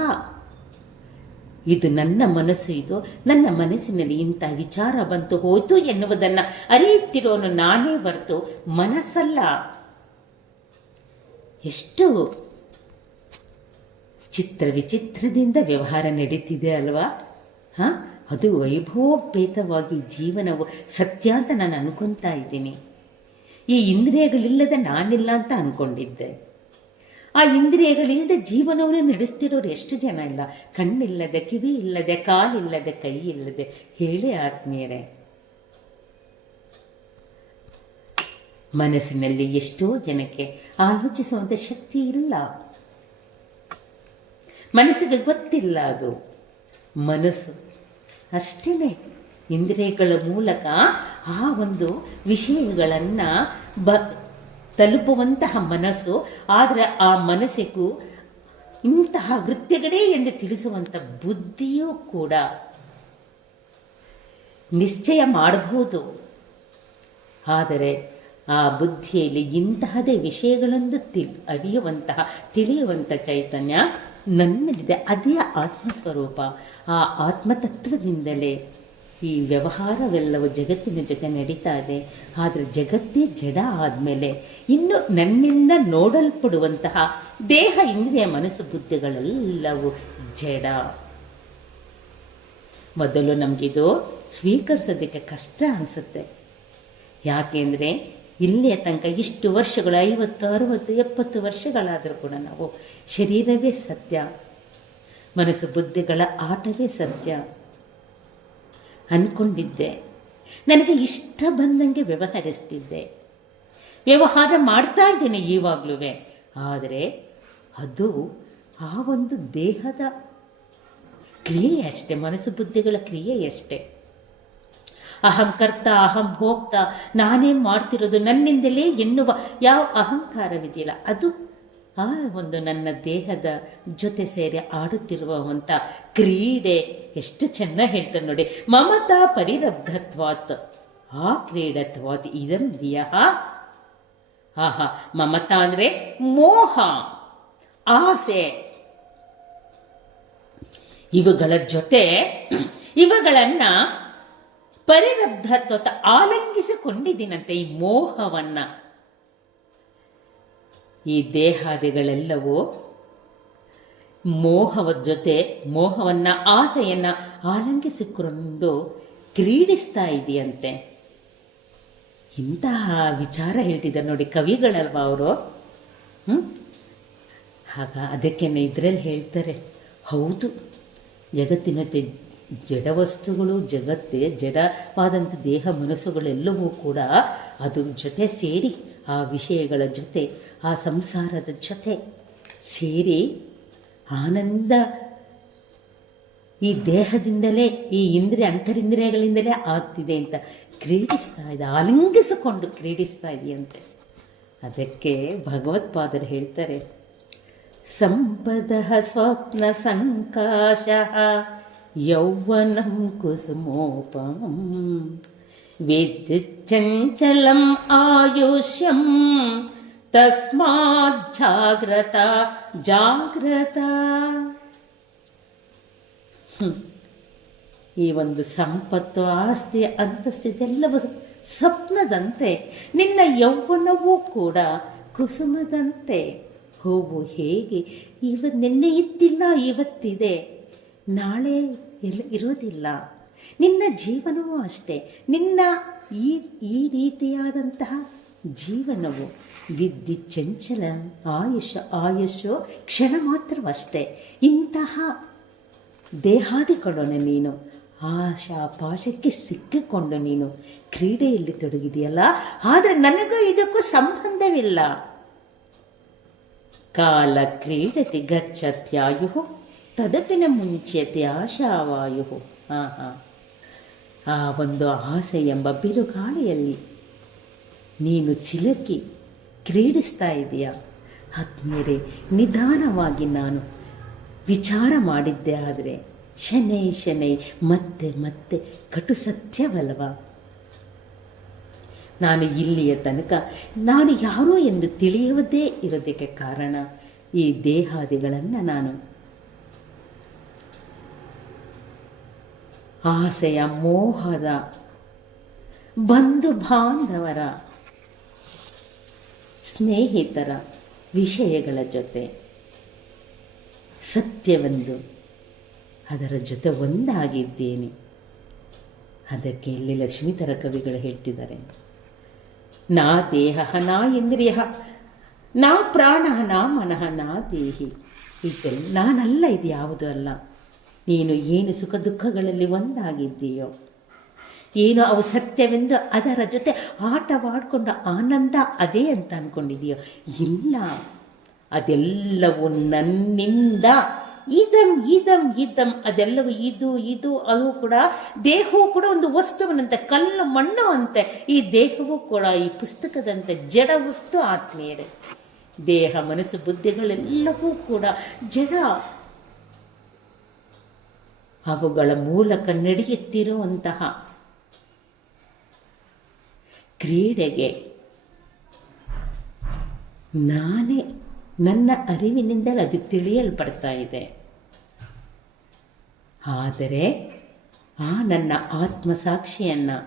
ಇದು ನನ್ನ ಮನಸ್ಸು, ಇದು ನನ್ನ ಮನಸ್ಸಿನಲ್ಲಿ ಇಂಥ ವಿಚಾರ ಬಂತು ಹೋಯ್ತು ಎನ್ನುವುದನ್ನು ಅರಿಯುತ್ತಿರೋನು ನಾನೇ ಹೊರತು ಮನಸ್ಸಲ್ಲ. ಎಷ್ಟು ಚಿತ್ರ ವಿಚಿತ್ರದಿಂದ ವ್ಯವಹಾರ ನಡೀತಿದೆ ಅಲ್ವಾ? ಅದು ವೈಭವೋಪೇತವಾಗಿ ಜೀವನವು ಸತ್ಯ ಅಂತ ನಾನು ಅನ್ಕೊತಾ ಇದ್ದೀನಿ. ಈ ಇಂದ್ರಿಯಗಳಿಲ್ಲದೆ ನಾನಿಲ್ಲ ಅಂತ ಅನ್ಕೊಂಡಿದ್ದೆ. ಆ ಇಂದ್ರಿಯಗಳಿಲ್ಲದೆ ಜೀವನವನ್ನು ನಡೆಸ್ತಿರೋರು ಎಷ್ಟು ಜನ ಇಲ್ಲ. ಕಣ್ಣಿಲ್ಲದೆ, ಕಿವಿ ಇಲ್ಲದೆ, ಕಾಲಿಲ್ಲದೆ, ಕೈ ಇಲ್ಲದೆ. ಹೇಳಿ ಆತ್ಮೀಯರೇ, ಮನಸ್ಸಿನಲ್ಲಿ ಎಷ್ಟೋ ಜನಕ್ಕೆ ಆಲೋಚಿಸುವಂಥ ಶಕ್ತಿ ಇಲ್ಲ. ಮನಸ್ಸಿಗೆ ಗೊತ್ತಿಲ್ಲ ಅದು ಮನಸ್ಸು ಅಷ್ಟೇ. ಇಂದ್ರಿಯಗಳ ಮೂಲಕ ಆ ಒಂದು ವಿಷಯಗಳನ್ನು ತಲುಪುವಂತಹ ಮನಸ್ಸು. ಆದರೆ ಆ ಮನಸ್ಸಿಗೂ ಇಂತಹ ವೃತ್ತಿಗಳೇ ಎಂದು ತಿಳಿಸುವಂಥ ಬುದ್ಧಿಯೂ ಕೂಡ ನಿಶ್ಚಯ ಮಾಡಬಹುದು. ಆದರೆ ಆ ಬುದ್ಧಿಯಲ್ಲಿ ಇಂತಹದೇ ವಿಷಯಗಳನ್ನು ತಿಳಿಯುವಂತಹ ಚೈತನ್ಯ ನನ್ನಲ್ಲಿದೆ. ಅದೇ ಆತ್ಮಸ್ವರೂಪ. ಆ ಆತ್ಮತತ್ವದಿಂದಲೇ ಈ ವ್ಯವಹಾರವೆಲ್ಲವೂ ಜಗತ್ತಿನ ಜೊತೆ ನಡೀತಾ ಇದೆ. ಆದರೆ ಜಗತ್ತೇ ಜಡ ಆದಮೇಲೆ ಇನ್ನು ನನ್ನಿಂದ ನೋಡಲ್ಪಡುವಂತಹ ದೇಹ, ಇಂದ್ರಿಯ, ಮನಸ್ಸು, ಬುದ್ಧಿಗಳೆಲ್ಲವೂ ಜಡ. ಮೊದಲು ನಮಗಿದು ಸ್ವೀಕರಿಸೋದಕ್ಕೆ ಕಷ್ಟ ಅನಿಸುತ್ತೆ. ಯಾಕೆಂದರೆ ಇಲ್ಲಿಯ ತನಕ ಇಷ್ಟು ವರ್ಷಗಳು 50, 60, 70 ವರ್ಷಗಳಾದರೂ ಕೂಡ ನಾವು ಶರೀರವೇ ಸತ್ಯ, ಮನಸ್ಸು ಬುದ್ಧಿಗಳ ಆಟವೇ ಸತ್ಯ ಅಂದ್ಕೊಂಡಿದ್ದೆ. ನನಗೆ ಇಷ್ಟ ಬಂದಂಗೆ ವ್ಯವಹರಿಸ್ತಿದ್ದೆ, ವ್ಯವಹಾರ ಮಾಡ್ತಾ ಇದ್ದೇನೆ ಈವಾಗಲೂ. ಆದರೆ ಅದು ಆ ಒಂದು ದೇಹದ ಕ್ರಿಯೆಯಷ್ಟೇ, ಮನಸ್ಸು ಬುದ್ಧಿಗಳ ಕ್ರಿಯೆಯಷ್ಟೇ. ಅಹಂ ಕರ್ತ, ಅಹಂ ಭೋಕ್ತ, ನಾನೇ ಮಾಡ್ತಿರೋದು ನನ್ನಿಂದಲೇ ಎನ್ನುವ ಯಾವ ಅಹಂಕಾರವಿದೆಯಲ್ಲ, ಅದು ಆ ಒಂದು ನನ್ನ ದೇಹದ ಜೊತೆ ಸೇರಿ ಆಡುತ್ತಿರುವಂಥ ಕ್ರೀಡೆ. ಎಷ್ಟು ಚೆನ್ನಾಗಿ ಹೇಳ್ತಾರೆ ನೋಡಿ. ಮಮತಾ ಪರಿರಬ್ಧತ್ವಾತ್ ಆ ಕ್ರೀಡತ್ವಾತ್ ಇದಂ ದಿಯಃ. ಆಹಾ, ಮಮತಾ ಅಂದರೆ ಮೋಹ, ಆಸೆ, ಇವುಗಳ ಜೊತೆ ಇವುಗಳನ್ನ ಪರಿರಬ್ಧತ್ವ ಆಲಂಗಿಸಿಕೊಂಡಿದ್ದೀನಂತೆ. ಈ ಮೋಹವನ್ನ, ಈ ದೇಹಾದಿಗಳೆಲ್ಲವೂ ಮೋಹದ ಜೊತೆ ಮೋಹವನ್ನ, ಆಸೆಯನ್ನ ಆಲಂಗಿಸಿಕೊಂಡು ಕ್ರೀಡಿಸ್ತಾ ಇದೆಯಂತೆ. ಇಂತಹ ವಿಚಾರ ಹೇಳ್ತಿದ್ದಾರೆ ನೋಡಿ, ಕವಿಗಳಲ್ವ ಅವರು. ಅದಕ್ಕೆ ಇದರಲ್ಲಿ ಹೇಳ್ತಾರೆ, ಹೌದು, ಜಗತ್ತಿನ ಜಡ ವಸ್ತುಗಳು, ಜಗತ್ತೇ ಜಡವಾದಂಥ ದೇಹ ಮನಸ್ಸುಗಳೆಲ್ಲವೂ ಕೂಡ ಅದು ಜೊತೆ ಸೇರಿ, ಆ ವಿಷಯಗಳ ಜೊತೆ, ಆ ಸಂಸಾರದ ಜೊತೆ ಸೇರಿ ಆನಂದ ಈ ದೇಹದಿಂದಲೇ, ಈ ಅಂತರಿಂದ್ರಿಯಗಳಿಂದಲೇ ಆಗ್ತಿದೆ ಅಂತ ಕ್ರೀಡಿಸ್ತಾ ಇದೆ, ಆಲಿಂಗಿಸಿಕೊಂಡು ಕ್ರೀಡಿಸ್ತಾ ಇದೆಯಂತೆ. ಅದಕ್ಕೆ ಭಗವತ್ಪಾದರು ಹೇಳ್ತಾರೆ, ಸಂಪದಃ ಸ್ವಪ್ನ ಸಂಕಾಶಃ ಯೌವನಂ ಕುಸುಮೋಪಮಂ ವಿದ್ಯುಚ್ಚಂಚಲಂ ಆಯುಷ್ಯಂ ತಸ್ಮಾತ್ ಜಾಗ್ರತ ಜಾಗ್ರತ. ಈ ಒಂದು ಸಂಪತ್ತು, ಆಸ್ತಿ, ಅಂತಸ್ತು ಇದೆಲ್ಲವೂ ಸ್ವಪ್ನದಂತೆ. ನಿನ್ನ ಯೌವನವೂ ಕೂಡ ಕುಸುಮದಂತೆ. ಹೂವು ಹೇಗೆ ನಿನ್ನೆ ಇದ್ದಿಲ್ಲ, ಇವತ್ತಿದೆ, ನಾಳೆ ಇರೋದಿಲ್ಲ. ನಿನ್ನ ಜೀವನವೂ ಅಷ್ಟೇ. ನಿನ್ನ ಈ ರೀತಿಯಾದಂತಹ ಜೀವನವು ವಿದ್ಯುತ್ ಚಂಚಲ, ಆಯುಷು ಕ್ಷಣ ಮಾತ್ರವಷ್ಟೇ. ಇಂತಹ ದೇಹಾದಿಗಳನ್ನು ನೀನು ಪಾಶಕ್ಕೆ ಸಿಕ್ಕಿಕೊಂಡು ನೀನು ಕ್ರೀಡೆಯಲ್ಲಿ ತೊಡಗಿದೆಯಲ್ಲ, ಆದರೆ ನನಗೂ ಇದಕ್ಕೂ ಸಂಬಂಧವಿಲ್ಲ. ಕಾಲ ಕ್ರೀಡತಿ ಗಚ್ಚತ್ಯಾಯು ತದಪಿನ ಮುಂಚ್ಯತೆ ಆಶಾವಾಯು. ಆ ಒಂದು ಆಸೆ ಎಂಬ ಬಿರುಗಾಳಿಯಲ್ಲಿ ನೀನು ಸಿಲುಕಿ ಕ್ರೀಡಿಸ್ತಾ ಇದೆಯಾ? ಆತ್ಮೀಯರೇ, ನಿಧಾನವಾಗಿ ನಾನು ವಿಚಾರ ಮಾಡಿದ್ದೆ ಆದರೆ ಶನೈ ಮತ್ತೆ ಮತ್ತೆ ಕಟು ಸತ್ಯವಲ್ವ. ನಾನು ಇಲ್ಲಿಯ ತನಕ ನಾನು ಯಾರು ಎಂದು ತಿಳಿಯುವುದೇ ಇರೋದಕ್ಕೆ ಕಾರಣ ಈ ದೇಹಾದಿಗಳನ್ನು ನಾನು ಆಸೆಯ, ಮೋಹದ, ಬಂಧು ಬಾಂಧವರ, ಸ್ನೇಹಿತರ ವಿಷಯಗಳ ಜೊತೆ ಸತ್ಯವೆಂದು ಅದರ ಜೊತೆ ಒಂದಾಗಿದ್ದೇನೆ. ಅದಕ್ಕೆ ಇಲ್ಲಿ ಲಕ್ಷ್ಮೀಧರ ಕವಿಗಳು ಹೇಳ್ತಿದ್ದಾರೆ, ನಾ ದೇಹ ನಾ ಇಂದ್ರಿಯ ನಾ ಪ್ರಾಣ ನಾ ಮನಃ ನಾ ದೇಹಿ. ಇದೆಲ್ಲ ನಾನಲ್ಲ, ಇದು ಯಾವುದು ಅಲ್ಲ. ನೀನು ಏನು ಸುಖ ದುಃಖಗಳಲ್ಲಿ ಒಂದಾಗಿದ್ದೀಯೋ, ಏನು ಅವು ಸತ್ಯವೆಂದು ಅದರ ಜೊತೆ ಆಟವಾಡಿಕೊಂಡ ಆನಂದ ಅದೇ ಅಂತ ಅಂದ್ಕೊಂಡಿದೆಯೋ, ಇಲ್ಲ, ಅದೆಲ್ಲವೂ ನನ್ನಿಂದ ಇದಂ ಅದೆಲ್ಲವೂ ಇದು ಅದು ಕೂಡ. ದೇಹವೂ ಕೂಡ ಒಂದು ವಸ್ತುವಿನಂತೆ, ಕಲ್ಲು ಮಣ್ಣು ಅಂತೆ. ಈ ದೇಹವೂ ಕೂಡ ಈ ಪುಸ್ತಕದಂತೆ ಜಡ ವಸ್ತು. ಆತ್ಮೀಯರೇ, ದೇಹ ಮನಸ್ಸು ಬುದ್ಧಿಗಳೆಲ್ಲವೂ ಕೂಡ ಜಡ. ಅವುಗಳ ಮೂಲಕ ನಡೆಯುತ್ತಿರುವಂತಹ ಕ್ರೀಡೆಗೆ ನಾನೇ ನನ್ನ ಅರಿವಿನಿಂದಲೇ ಅದು ತಿಳಿಯಲ್ಪಡ್ತಾ ಇದೆ. ಆದರೆ ಆ ನನ್ನ ಆತ್ಮಸಾಕ್ಷಿಯನ್ನು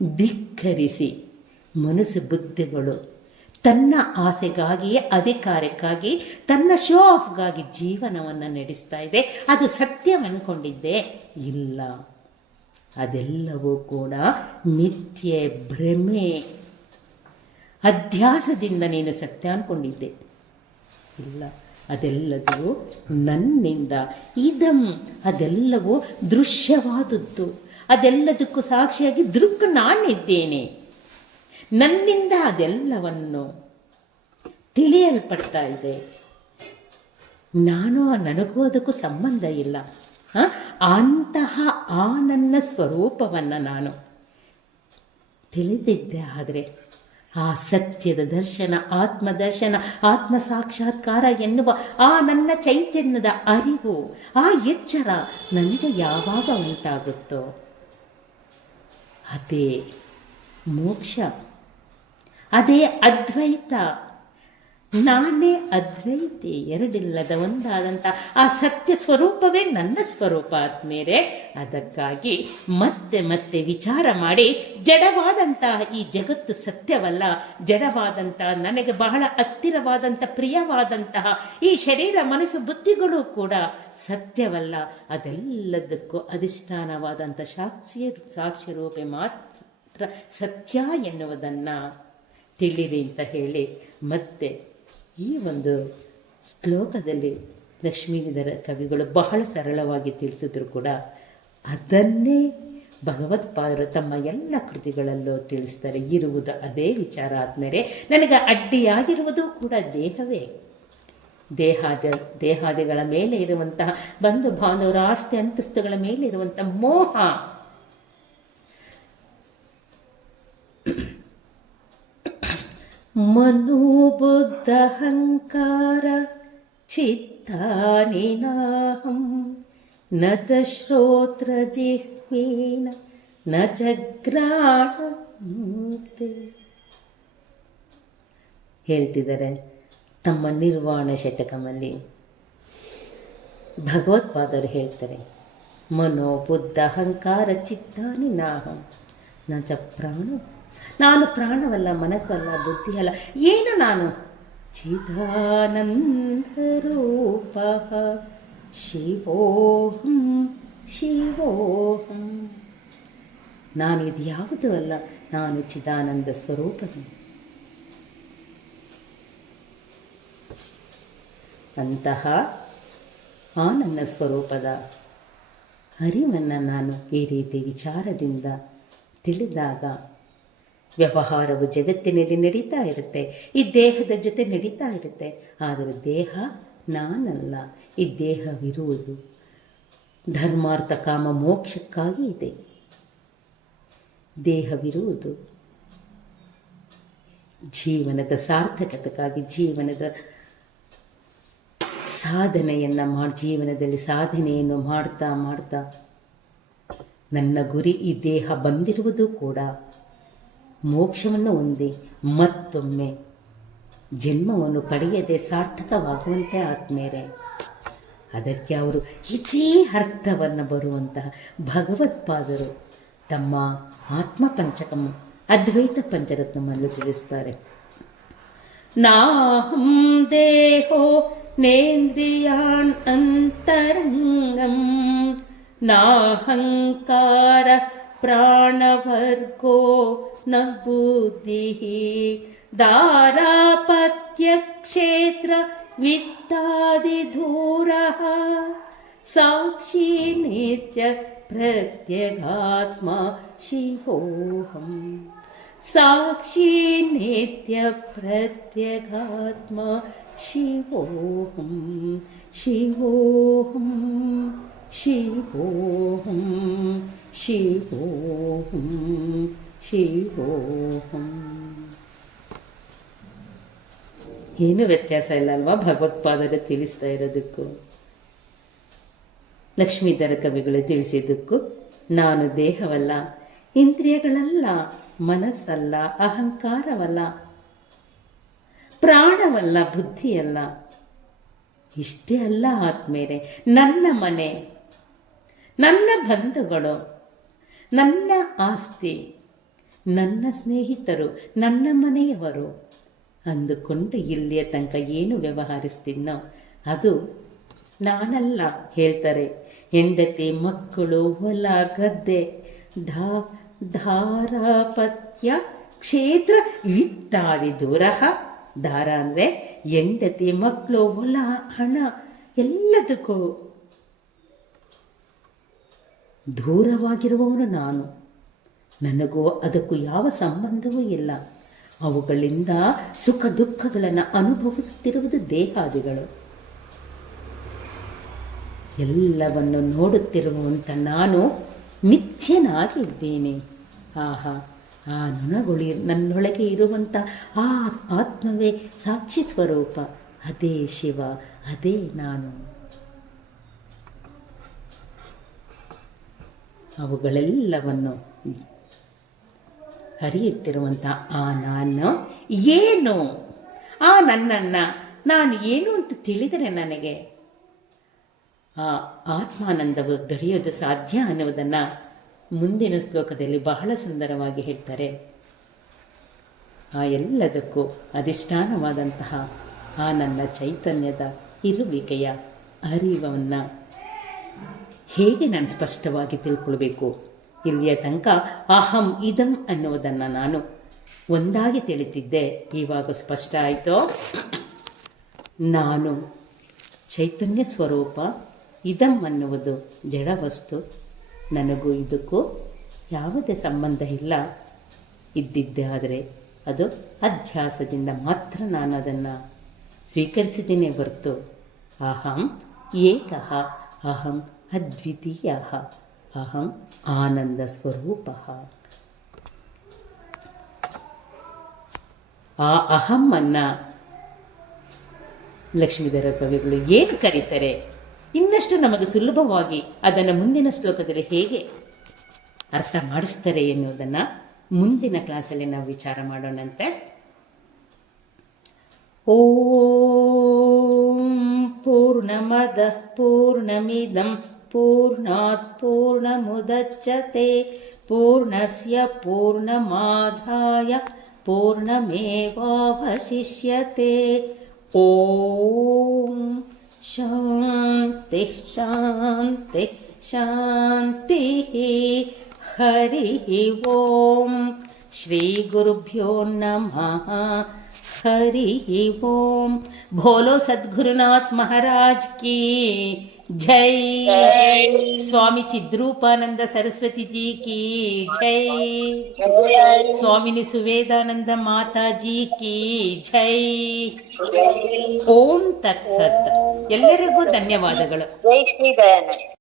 ಧಿಕ್ಕರಿಸಿ ಮನಸ್ಸು ಬುದ್ಧಿಗಳು ತನ್ನ ಆಸೆಗಾಗಿಯೇ, ಅಧಿಕಾರಕ್ಕಾಗಿ, ತನ್ನ ಶೋ ಆಫ್ಗಾಗಿ ಜೀವನವನ್ನು ನಡೆಸ್ತಾ ಇದೆ. ಅದು ಸತ್ಯವೆಂದ್ಕೊಂಡಿದ್ದೆ, ಇಲ್ಲ, ಅದೆಲ್ಲವೂ ಕೂಡ ಮಿಥ್ಯೆ, ಭ್ರಮೆ, ಅಧ್ಯಾಸದಿಂದ ನೀನು ಸತ್ಯ ಅಂದ್ಕೊಂಡಿದ್ದೆ. ಇಲ್ಲ, ಅದೆಲ್ಲದೂ ನನ್ನಿಂದ ಅದೆಲ್ಲವೂ ದೃಶ್ಯವಾದದ್ದು. ಅದೆಲ್ಲದಕ್ಕೂ ಸಾಕ್ಷಿಯಾಗಿ ದೃಕ್ ನಾನಿದ್ದೇನೆ. ನನ್ನಿಂದ ಅದೆಲ್ಲವನ್ನು ತಿಳಿಯಲ್ಪಡ್ತಾ ಇದೆ. ನನಗೂ ಅದಕ್ಕೂ ಸಂಬಂಧ ಇಲ್ಲ. ಅಂತಹ ಆ ನನ್ನ ಸ್ವರೂಪವನ್ನು ನಾನು ತಿಳಿದಿದ್ದೆ. ಆದರೆ ಆ ಸತ್ಯದ ದರ್ಶನ, ಆತ್ಮದರ್ಶನ, ಆತ್ಮ ಸಾಕ್ಷಾತ್ಕಾರ ಎನ್ನುವ ಆ ನನ್ನ ಚೈತನ್ಯದ ಅರಿವು, ಆ ಎಚ್ಚರ ನನಗೆ ಯಾವಾಗ ಉಂಟಾಗುತ್ತೋ ಅದೇ ಮೋಕ್ಷ, ಅದೇ ಅದ್ವೈತ. ನಾನೇ ಅದ್ವೈತೆ, ಎರಡಿಲ್ಲದ ಒಂದಾದಂಥ ಆ ಸತ್ಯ ಸ್ವರೂಪವೇ ನನ್ನ ಸ್ವರೂಪ. ಆದ್ಮೇಲೆ ಅದಕ್ಕಾಗಿ ಮತ್ತೆ ಮತ್ತೆ ವಿಚಾರ ಮಾಡಿ, ಜಡವಾದಂತಹ ಈ ಜಗತ್ತು ಸತ್ಯವಲ್ಲ, ಜಡವಾದಂತಹ ನನಗೆ ಬಹಳ ಹತ್ತಿರವಾದಂಥ ಪ್ರಿಯವಾದಂತಹ ಈ ಶರೀರ ಮನಸ್ಸು ಬುದ್ಧಿಗಳು ಕೂಡ ಸತ್ಯವಲ್ಲ. ಅದೆಲ್ಲದಕ್ಕೂ ಅಧಿಷ್ಠಾನವಾದಂಥ ಸಾಕ್ಷಿ ರೂಪೆ ಮಾತ್ರ ಸತ್ಯ ಎನ್ನುವುದನ್ನು ತಿಳಿರಿ ಅಂತ ಹೇಳಿ ಮತ್ತೆ ಈ ಒಂದು ಶ್ಲೋಕದಲ್ಲಿ ಲಕ್ಷ್ಮೀಧರ ಕವಿಗಳು ಬಹಳ ಸರಳವಾಗಿ ತಿಳಿಸಿದ್ರು ಕೂಡ ಅದನ್ನೇ ಭಗವತ್ಪಾದರು ತಮ್ಮ ಎಲ್ಲ ಕೃತಿಗಳಲ್ಲೂ ತಿಳಿಸ್ತಾರೆ. ಇರುವುದು ಅದೇ ವಿಚಾರ ಆದಮೇಲೆ ನನಗೆ ಅಡ್ಡಿಯಾಗಿರುವುದು ಕೂಡ ದೇಹವೇ. ದೇಹಾದಿಗಳ ಮೇಲೆ ಇರುವಂತಹ ಬಂಧು ಬಾಂಧವರ ಆಸ್ತಿ ಅಂತಸ್ತುಗಳ ಮೇಲೆ ಇರುವಂತಹ ಮೋಹ, ಮನೋಬುದ್ಧ ಅಹಂಕಾರ ಚಿತ್ತಾನಿ ನಾಹಂ ನ ಚ ಶ್ರೋತ್ರ ಜಿಹ್ವೇನ ನ ಚ ಗ್ರಾಣ ಮುಕ್ತಿ. ಹೇಳ್ತಿದ್ದಾರೆ ತಮ್ಮ ನಿರ್ವಾಣ ಶತಕಮಲ್ಲಿ ಭಗವತ್ಪಾದರು ಹೇಳ್ತಾರೆ, ಮನೋ ಬುದ್ಧ ಅಹಂಕಾರ ಚಿತ್ತಾನಿ ನಾಹಂ ನ ಚ ಪ್ರಾಣ. ನಾನು ಪ್ರಾಣವಲ್ಲ, ಮನಸ್ಸಲ್ಲ, ಬುದ್ಧಿ ಅಲ್ಲ, ಏನು ನಾನು? ಚಿದಾನಂದ ರೂಪ ಶಿವೋಹಂ ಶಿವೋಹಂ. ನಾನು ಇದು ಯಾವುದೂ ಅಲ್ಲ, ನಾನು ಚಿದಾನಂದ ಸ್ವರೂಪನು. ಅಂತಹ ಆ ನನ್ನ ಸ್ವರೂಪದ ಅರಿವನ್ನು ನಾನು ಈ ರೀತಿ ವಿಚಾರದಿಂದ ತಿಳಿದಾಗ ವ್ಯವಹಾರವು ಜಗತ್ತಿನಲ್ಲಿ ನಡೀತಾ ಇರುತ್ತೆ, ಈ ದೇಹದ ಜೊತೆ ನಡೀತಾ ಇರುತ್ತೆ. ಆದರೆ ದೇಹ ನಾನಲ್ಲ, ಈ ದೇಹವಿರುವುದು ಧರ್ಮಾರ್ಥ ಕಾಮ ಮೋಕ್ಷಕ್ಕಾಗಿ ಇದೆ. ದೇಹವಿರುವುದು ಜೀವನದ ಸಾರ್ಥಕತೆಗಾಗಿ, ಜೀವನದ ಸಾಧನೆಯನ್ನು ಜೀವನದಲ್ಲಿ ಸಾಧನೆಯನ್ನು ಮಾಡ್ತಾ ಮಾಡ್ತಾ ನನ್ನ ಗುರಿ ಈ ದೇಹ ಬಂದಿರುವುದು ಕೂಡ ಮೋಕ್ಷವನ್ನು ಹೊಂದಿ ಮತ್ತೊಮ್ಮೆ ಜನ್ಮವನ್ನು ಪಡೆಯದೆ ಸಾರ್ಥಕವಾಗುವಂತೆ ಆದ್ಮೇಲೆ ಅದಕ್ಕೆ ಅವರು ಇದೇ ಅರ್ಥವನ್ನು ಬರುವಂತಹ ಭಗವತ್ಪಾದರು ತಮ್ಮ ಆತ್ಮಪಂಚಕಂ ಅದ್ವೈತ ಪಂಚರತ್ನವನ್ನು ತಿಳಿಸ್ತಾರೆ. ನಾಹಂ ದೇಹೋ ನೇಂದ್ರಿಯಾನ್ ಅಂತರಂಗಂ ನಾಹಂಕಾರ ಪ್ರಾಣವರ್ಗೋ ನ ಬುದ್ಧಿಃ ದಾರಾಪತ್ಯ ಕ್ಷೇತ್ರ ವಿತ್ತಾದಿಧೂರಃ ಸಾಕ್ಷಿ ನಿತ್ಯ ಪ್ರತ್ಯಗಾತ್ಮ ಶಿವೋಹಂ. ಸಾಕ್ಷಿ ನಿತ್ಯ ಪ್ರತ್ಯಗಾತ್ಮ ಶಿವೋಹಂ ಶಿವೋಹಂ ಶಿವೋಹಂ ಶಿವೋಹಂ ಶಿವೋಹಂ. ಏನು ವ್ಯತ್ಯಾಸ ಇಲ್ಲ ಅಲ್ವಾ ಭಗವತ್ಪಾದರು ತಿಳಿಸ್ತಾ ಇರೋದಕ್ಕೂ ಲಕ್ಷ್ಮೀಧರ ಕವಿಗಳು ತಿಳಿಸಿದ್ದಕ್ಕೂ? ನಾನು ದೇಹವಲ್ಲ, ಇಂದ್ರಿಯಗಳಲ್ಲ, ಮನಸ್ಸಲ್ಲ, ಅಹಂಕಾರವಲ್ಲ, ಪ್ರಾಣವಲ್ಲ, ಬುದ್ಧಿಯಲ್ಲ. ಇಷ್ಟೇ ಅಲ್ಲ ಆದ್ಮೇಲೆ ನನ್ನ ಮನೆ, ನನ್ನ ಬಂಧುಗಳು, ನನ್ನ ಆಸ್ತಿ, ನನ್ನ ಸ್ನೇಹಿತರು, ನನ್ನ ಮನೆಯವರು ಅಂದುಕೊಂಡು ಇಲ್ಲಿಯ ತನಕ ಏನು ವ್ಯವಹರಿಸ್ತೀನೋ ಅದು ನಾನಲ್ಲ. ಹೇಳ್ತಾರೆ, ಹೆಂಡತಿ, ಮಕ್ಕಳು, ಹೊಲ, ಗದ್ದೆ, ಧಾರಾಪತ್ಯ ಕ್ಷೇತ್ರ ವಿತ್ತಾದಿ ದೂರ. ದಾರ ಅಂದರೆ ಹೆಂಡತಿ, ಮಕ್ಕಳು, ಹೊಲ, ಹಣ ಎಲ್ಲದಕ್ಕೂ ದೂರವಾಗಿರುವವನು ನಾನು. ನನಗೂ ಅದಕ್ಕೂ ಯಾವ ಸಂಬಂಧವೂ ಇಲ್ಲ. ಅವುಗಳಿಂದ ಸುಖ ದುಃಖಗಳನ್ನು ಅನುಭವಿಸುತ್ತಿರುವುದು ದೇಹಾದಿಗಳು. ಎಲ್ಲವನ್ನು ನೋಡುತ್ತಿರುವಂಥ ನಾನು ಮಿಥ್ಯನಾಗಿದ್ದೇನೆ. ಆಹಾ, ಆ ನನ್ನೊಳಗೆ ಇರುವಂಥ ಆ ಆತ್ಮವೇ ಸಾಕ್ಷಿ ಸ್ವರೂಪ, ಅದೇ ಶಿವ, ಅದೇ ನಾನು. ಅವುಗಳೆಲ್ಲವನ್ನು ಹರಿಯುತ್ತಿರುವಂಥ ಆ ನಾನು ಏನು? ಆ ನನ್ನನ್ನು ನಾನು ಏನು ಅಂತ ತಿಳಿದರೆ ನನಗೆ ಆ ಆತ್ಮಾನಂದವು ದೊರೆಯೋದು ಸಾಧ್ಯ ಅನ್ನುವುದನ್ನು ಮುಂದಿನ ಶ್ಲೋಕದಲ್ಲಿ ಬಹಳ ಸುಂದರವಾಗಿ ಹೇಳ್ತಾರೆ. ಆ ಎಲ್ಲದಕ್ಕೂ ಅಧಿಷ್ಠಾನವಾದಂತಹ ಆ ನನ್ನ ಚೈತನ್ಯದ ಇರುವಿಕೆಯ ಅರಿವನ್ನು ಹೇಗೆ ನಾನು ಸ್ಪಷ್ಟವಾಗಿ ತಿಳ್ಕೊಳ್ಬೇಕು? ಇಲ್ಲಿಯ ತನಕ ಅಹಂ ಇದಂ ಅನ್ನುವುದನ್ನು ನಾನು ಒಂದಾಗಿ ತಿಳಿತಿದ್ದೆ. ಇವಾಗ ಸ್ಪಷ್ಟ ಆಯಿತೋ? ನಾನು ಚೈತನ್ಯ ಸ್ವರೂಪ, ಇದಂ ಅನ್ನುವುದು ಜಡವಸ್ತು, ನನಗೂ ಇದಕ್ಕೂ ಯಾವುದೇ ಸಂಬಂಧ ಇಲ್ಲ. ಇದ್ದಿದ್ದೆ ಆದರೆ ಅದು ಅಧ್ಯಾಸದಿಂದ ಮಾತ್ರ ನಾನು ಅದನ್ನು ಸ್ವೀಕರಿಸಿದ್ದೇನೆ ಹೊರತು ಅಹಂ ಏಕಃ, ಅಹಂ ಅದ್ವಿತೀಯ, ಅಹಂ ಆನಂದ ಸ್ವರೂಪ. ಆ ಅಹಮ್ಮನ್ನು ಲಕ್ಷ್ಮೀಧರ ಕವಿಗಳು ಏನು ಕರೀತಾರೆ, ಇನ್ನಷ್ಟು ನಮಗೆ ಸುಲಭವಾಗಿ ಅದನ್ನು ಮುಂದಿನ ಶ್ಲೋಕದಲ್ಲಿ ಹೇಗೆ ಅರ್ಥ ಮಾಡಿಸ್ತಾರೆ ಎನ್ನುವುದನ್ನು ಮುಂದಿನ ಕ್ಲಾಸಲ್ಲಿ ನಾವು ವಿಚಾರ ಮಾಡೋಣಂತೆ. ಓಂ ಪೂರ್ಣಮದಃ ಪೂರ್ಣಮಿದಂ ಪೂರ್ಣಾತ್ ಪೂರ್ಣಮುದಚ್ಯತೆ ಪೂರ್ಣಸ್ಯ ಪೂರ್ಣಮಾದಾಯ ಪೂರ್ಣಮೇವಾವಶಿಷ್ಯತೆ. ಓಂ ಶಾಂತಿ ಶಾಂತಿ ಶಾಂತಿ. ಹರಿ ಓಂ. ಶ್ರೀ ಗುರುಭ್ಯೋ ನಮಃ. ಹರಿ ಓಂ. ಭೋಲೋ ಸದ್ಗುರುನಾಥ್ ಮಹಾರಾಜ್ ಕಿ ಜೈ. ಸ್ವಾಮಿ ಚಿದ್ರೂಪಾನಂದ ಸರಸ್ವತಿ ಜಿ ಕಿ ಜೈ. ಸ್ವಾಮಿನಿ ಸುವೇದಾನಂದ ಮಾತಾಜಿ ಕಿ ಜೈ. ಓಂ ತತ್ಸತ್. ಎಲ್ಲರಿಗೂ ಧನ್ಯವಾದಗಳು. ಜೈ ಶ್ರೀ ದಯಾನಂದ.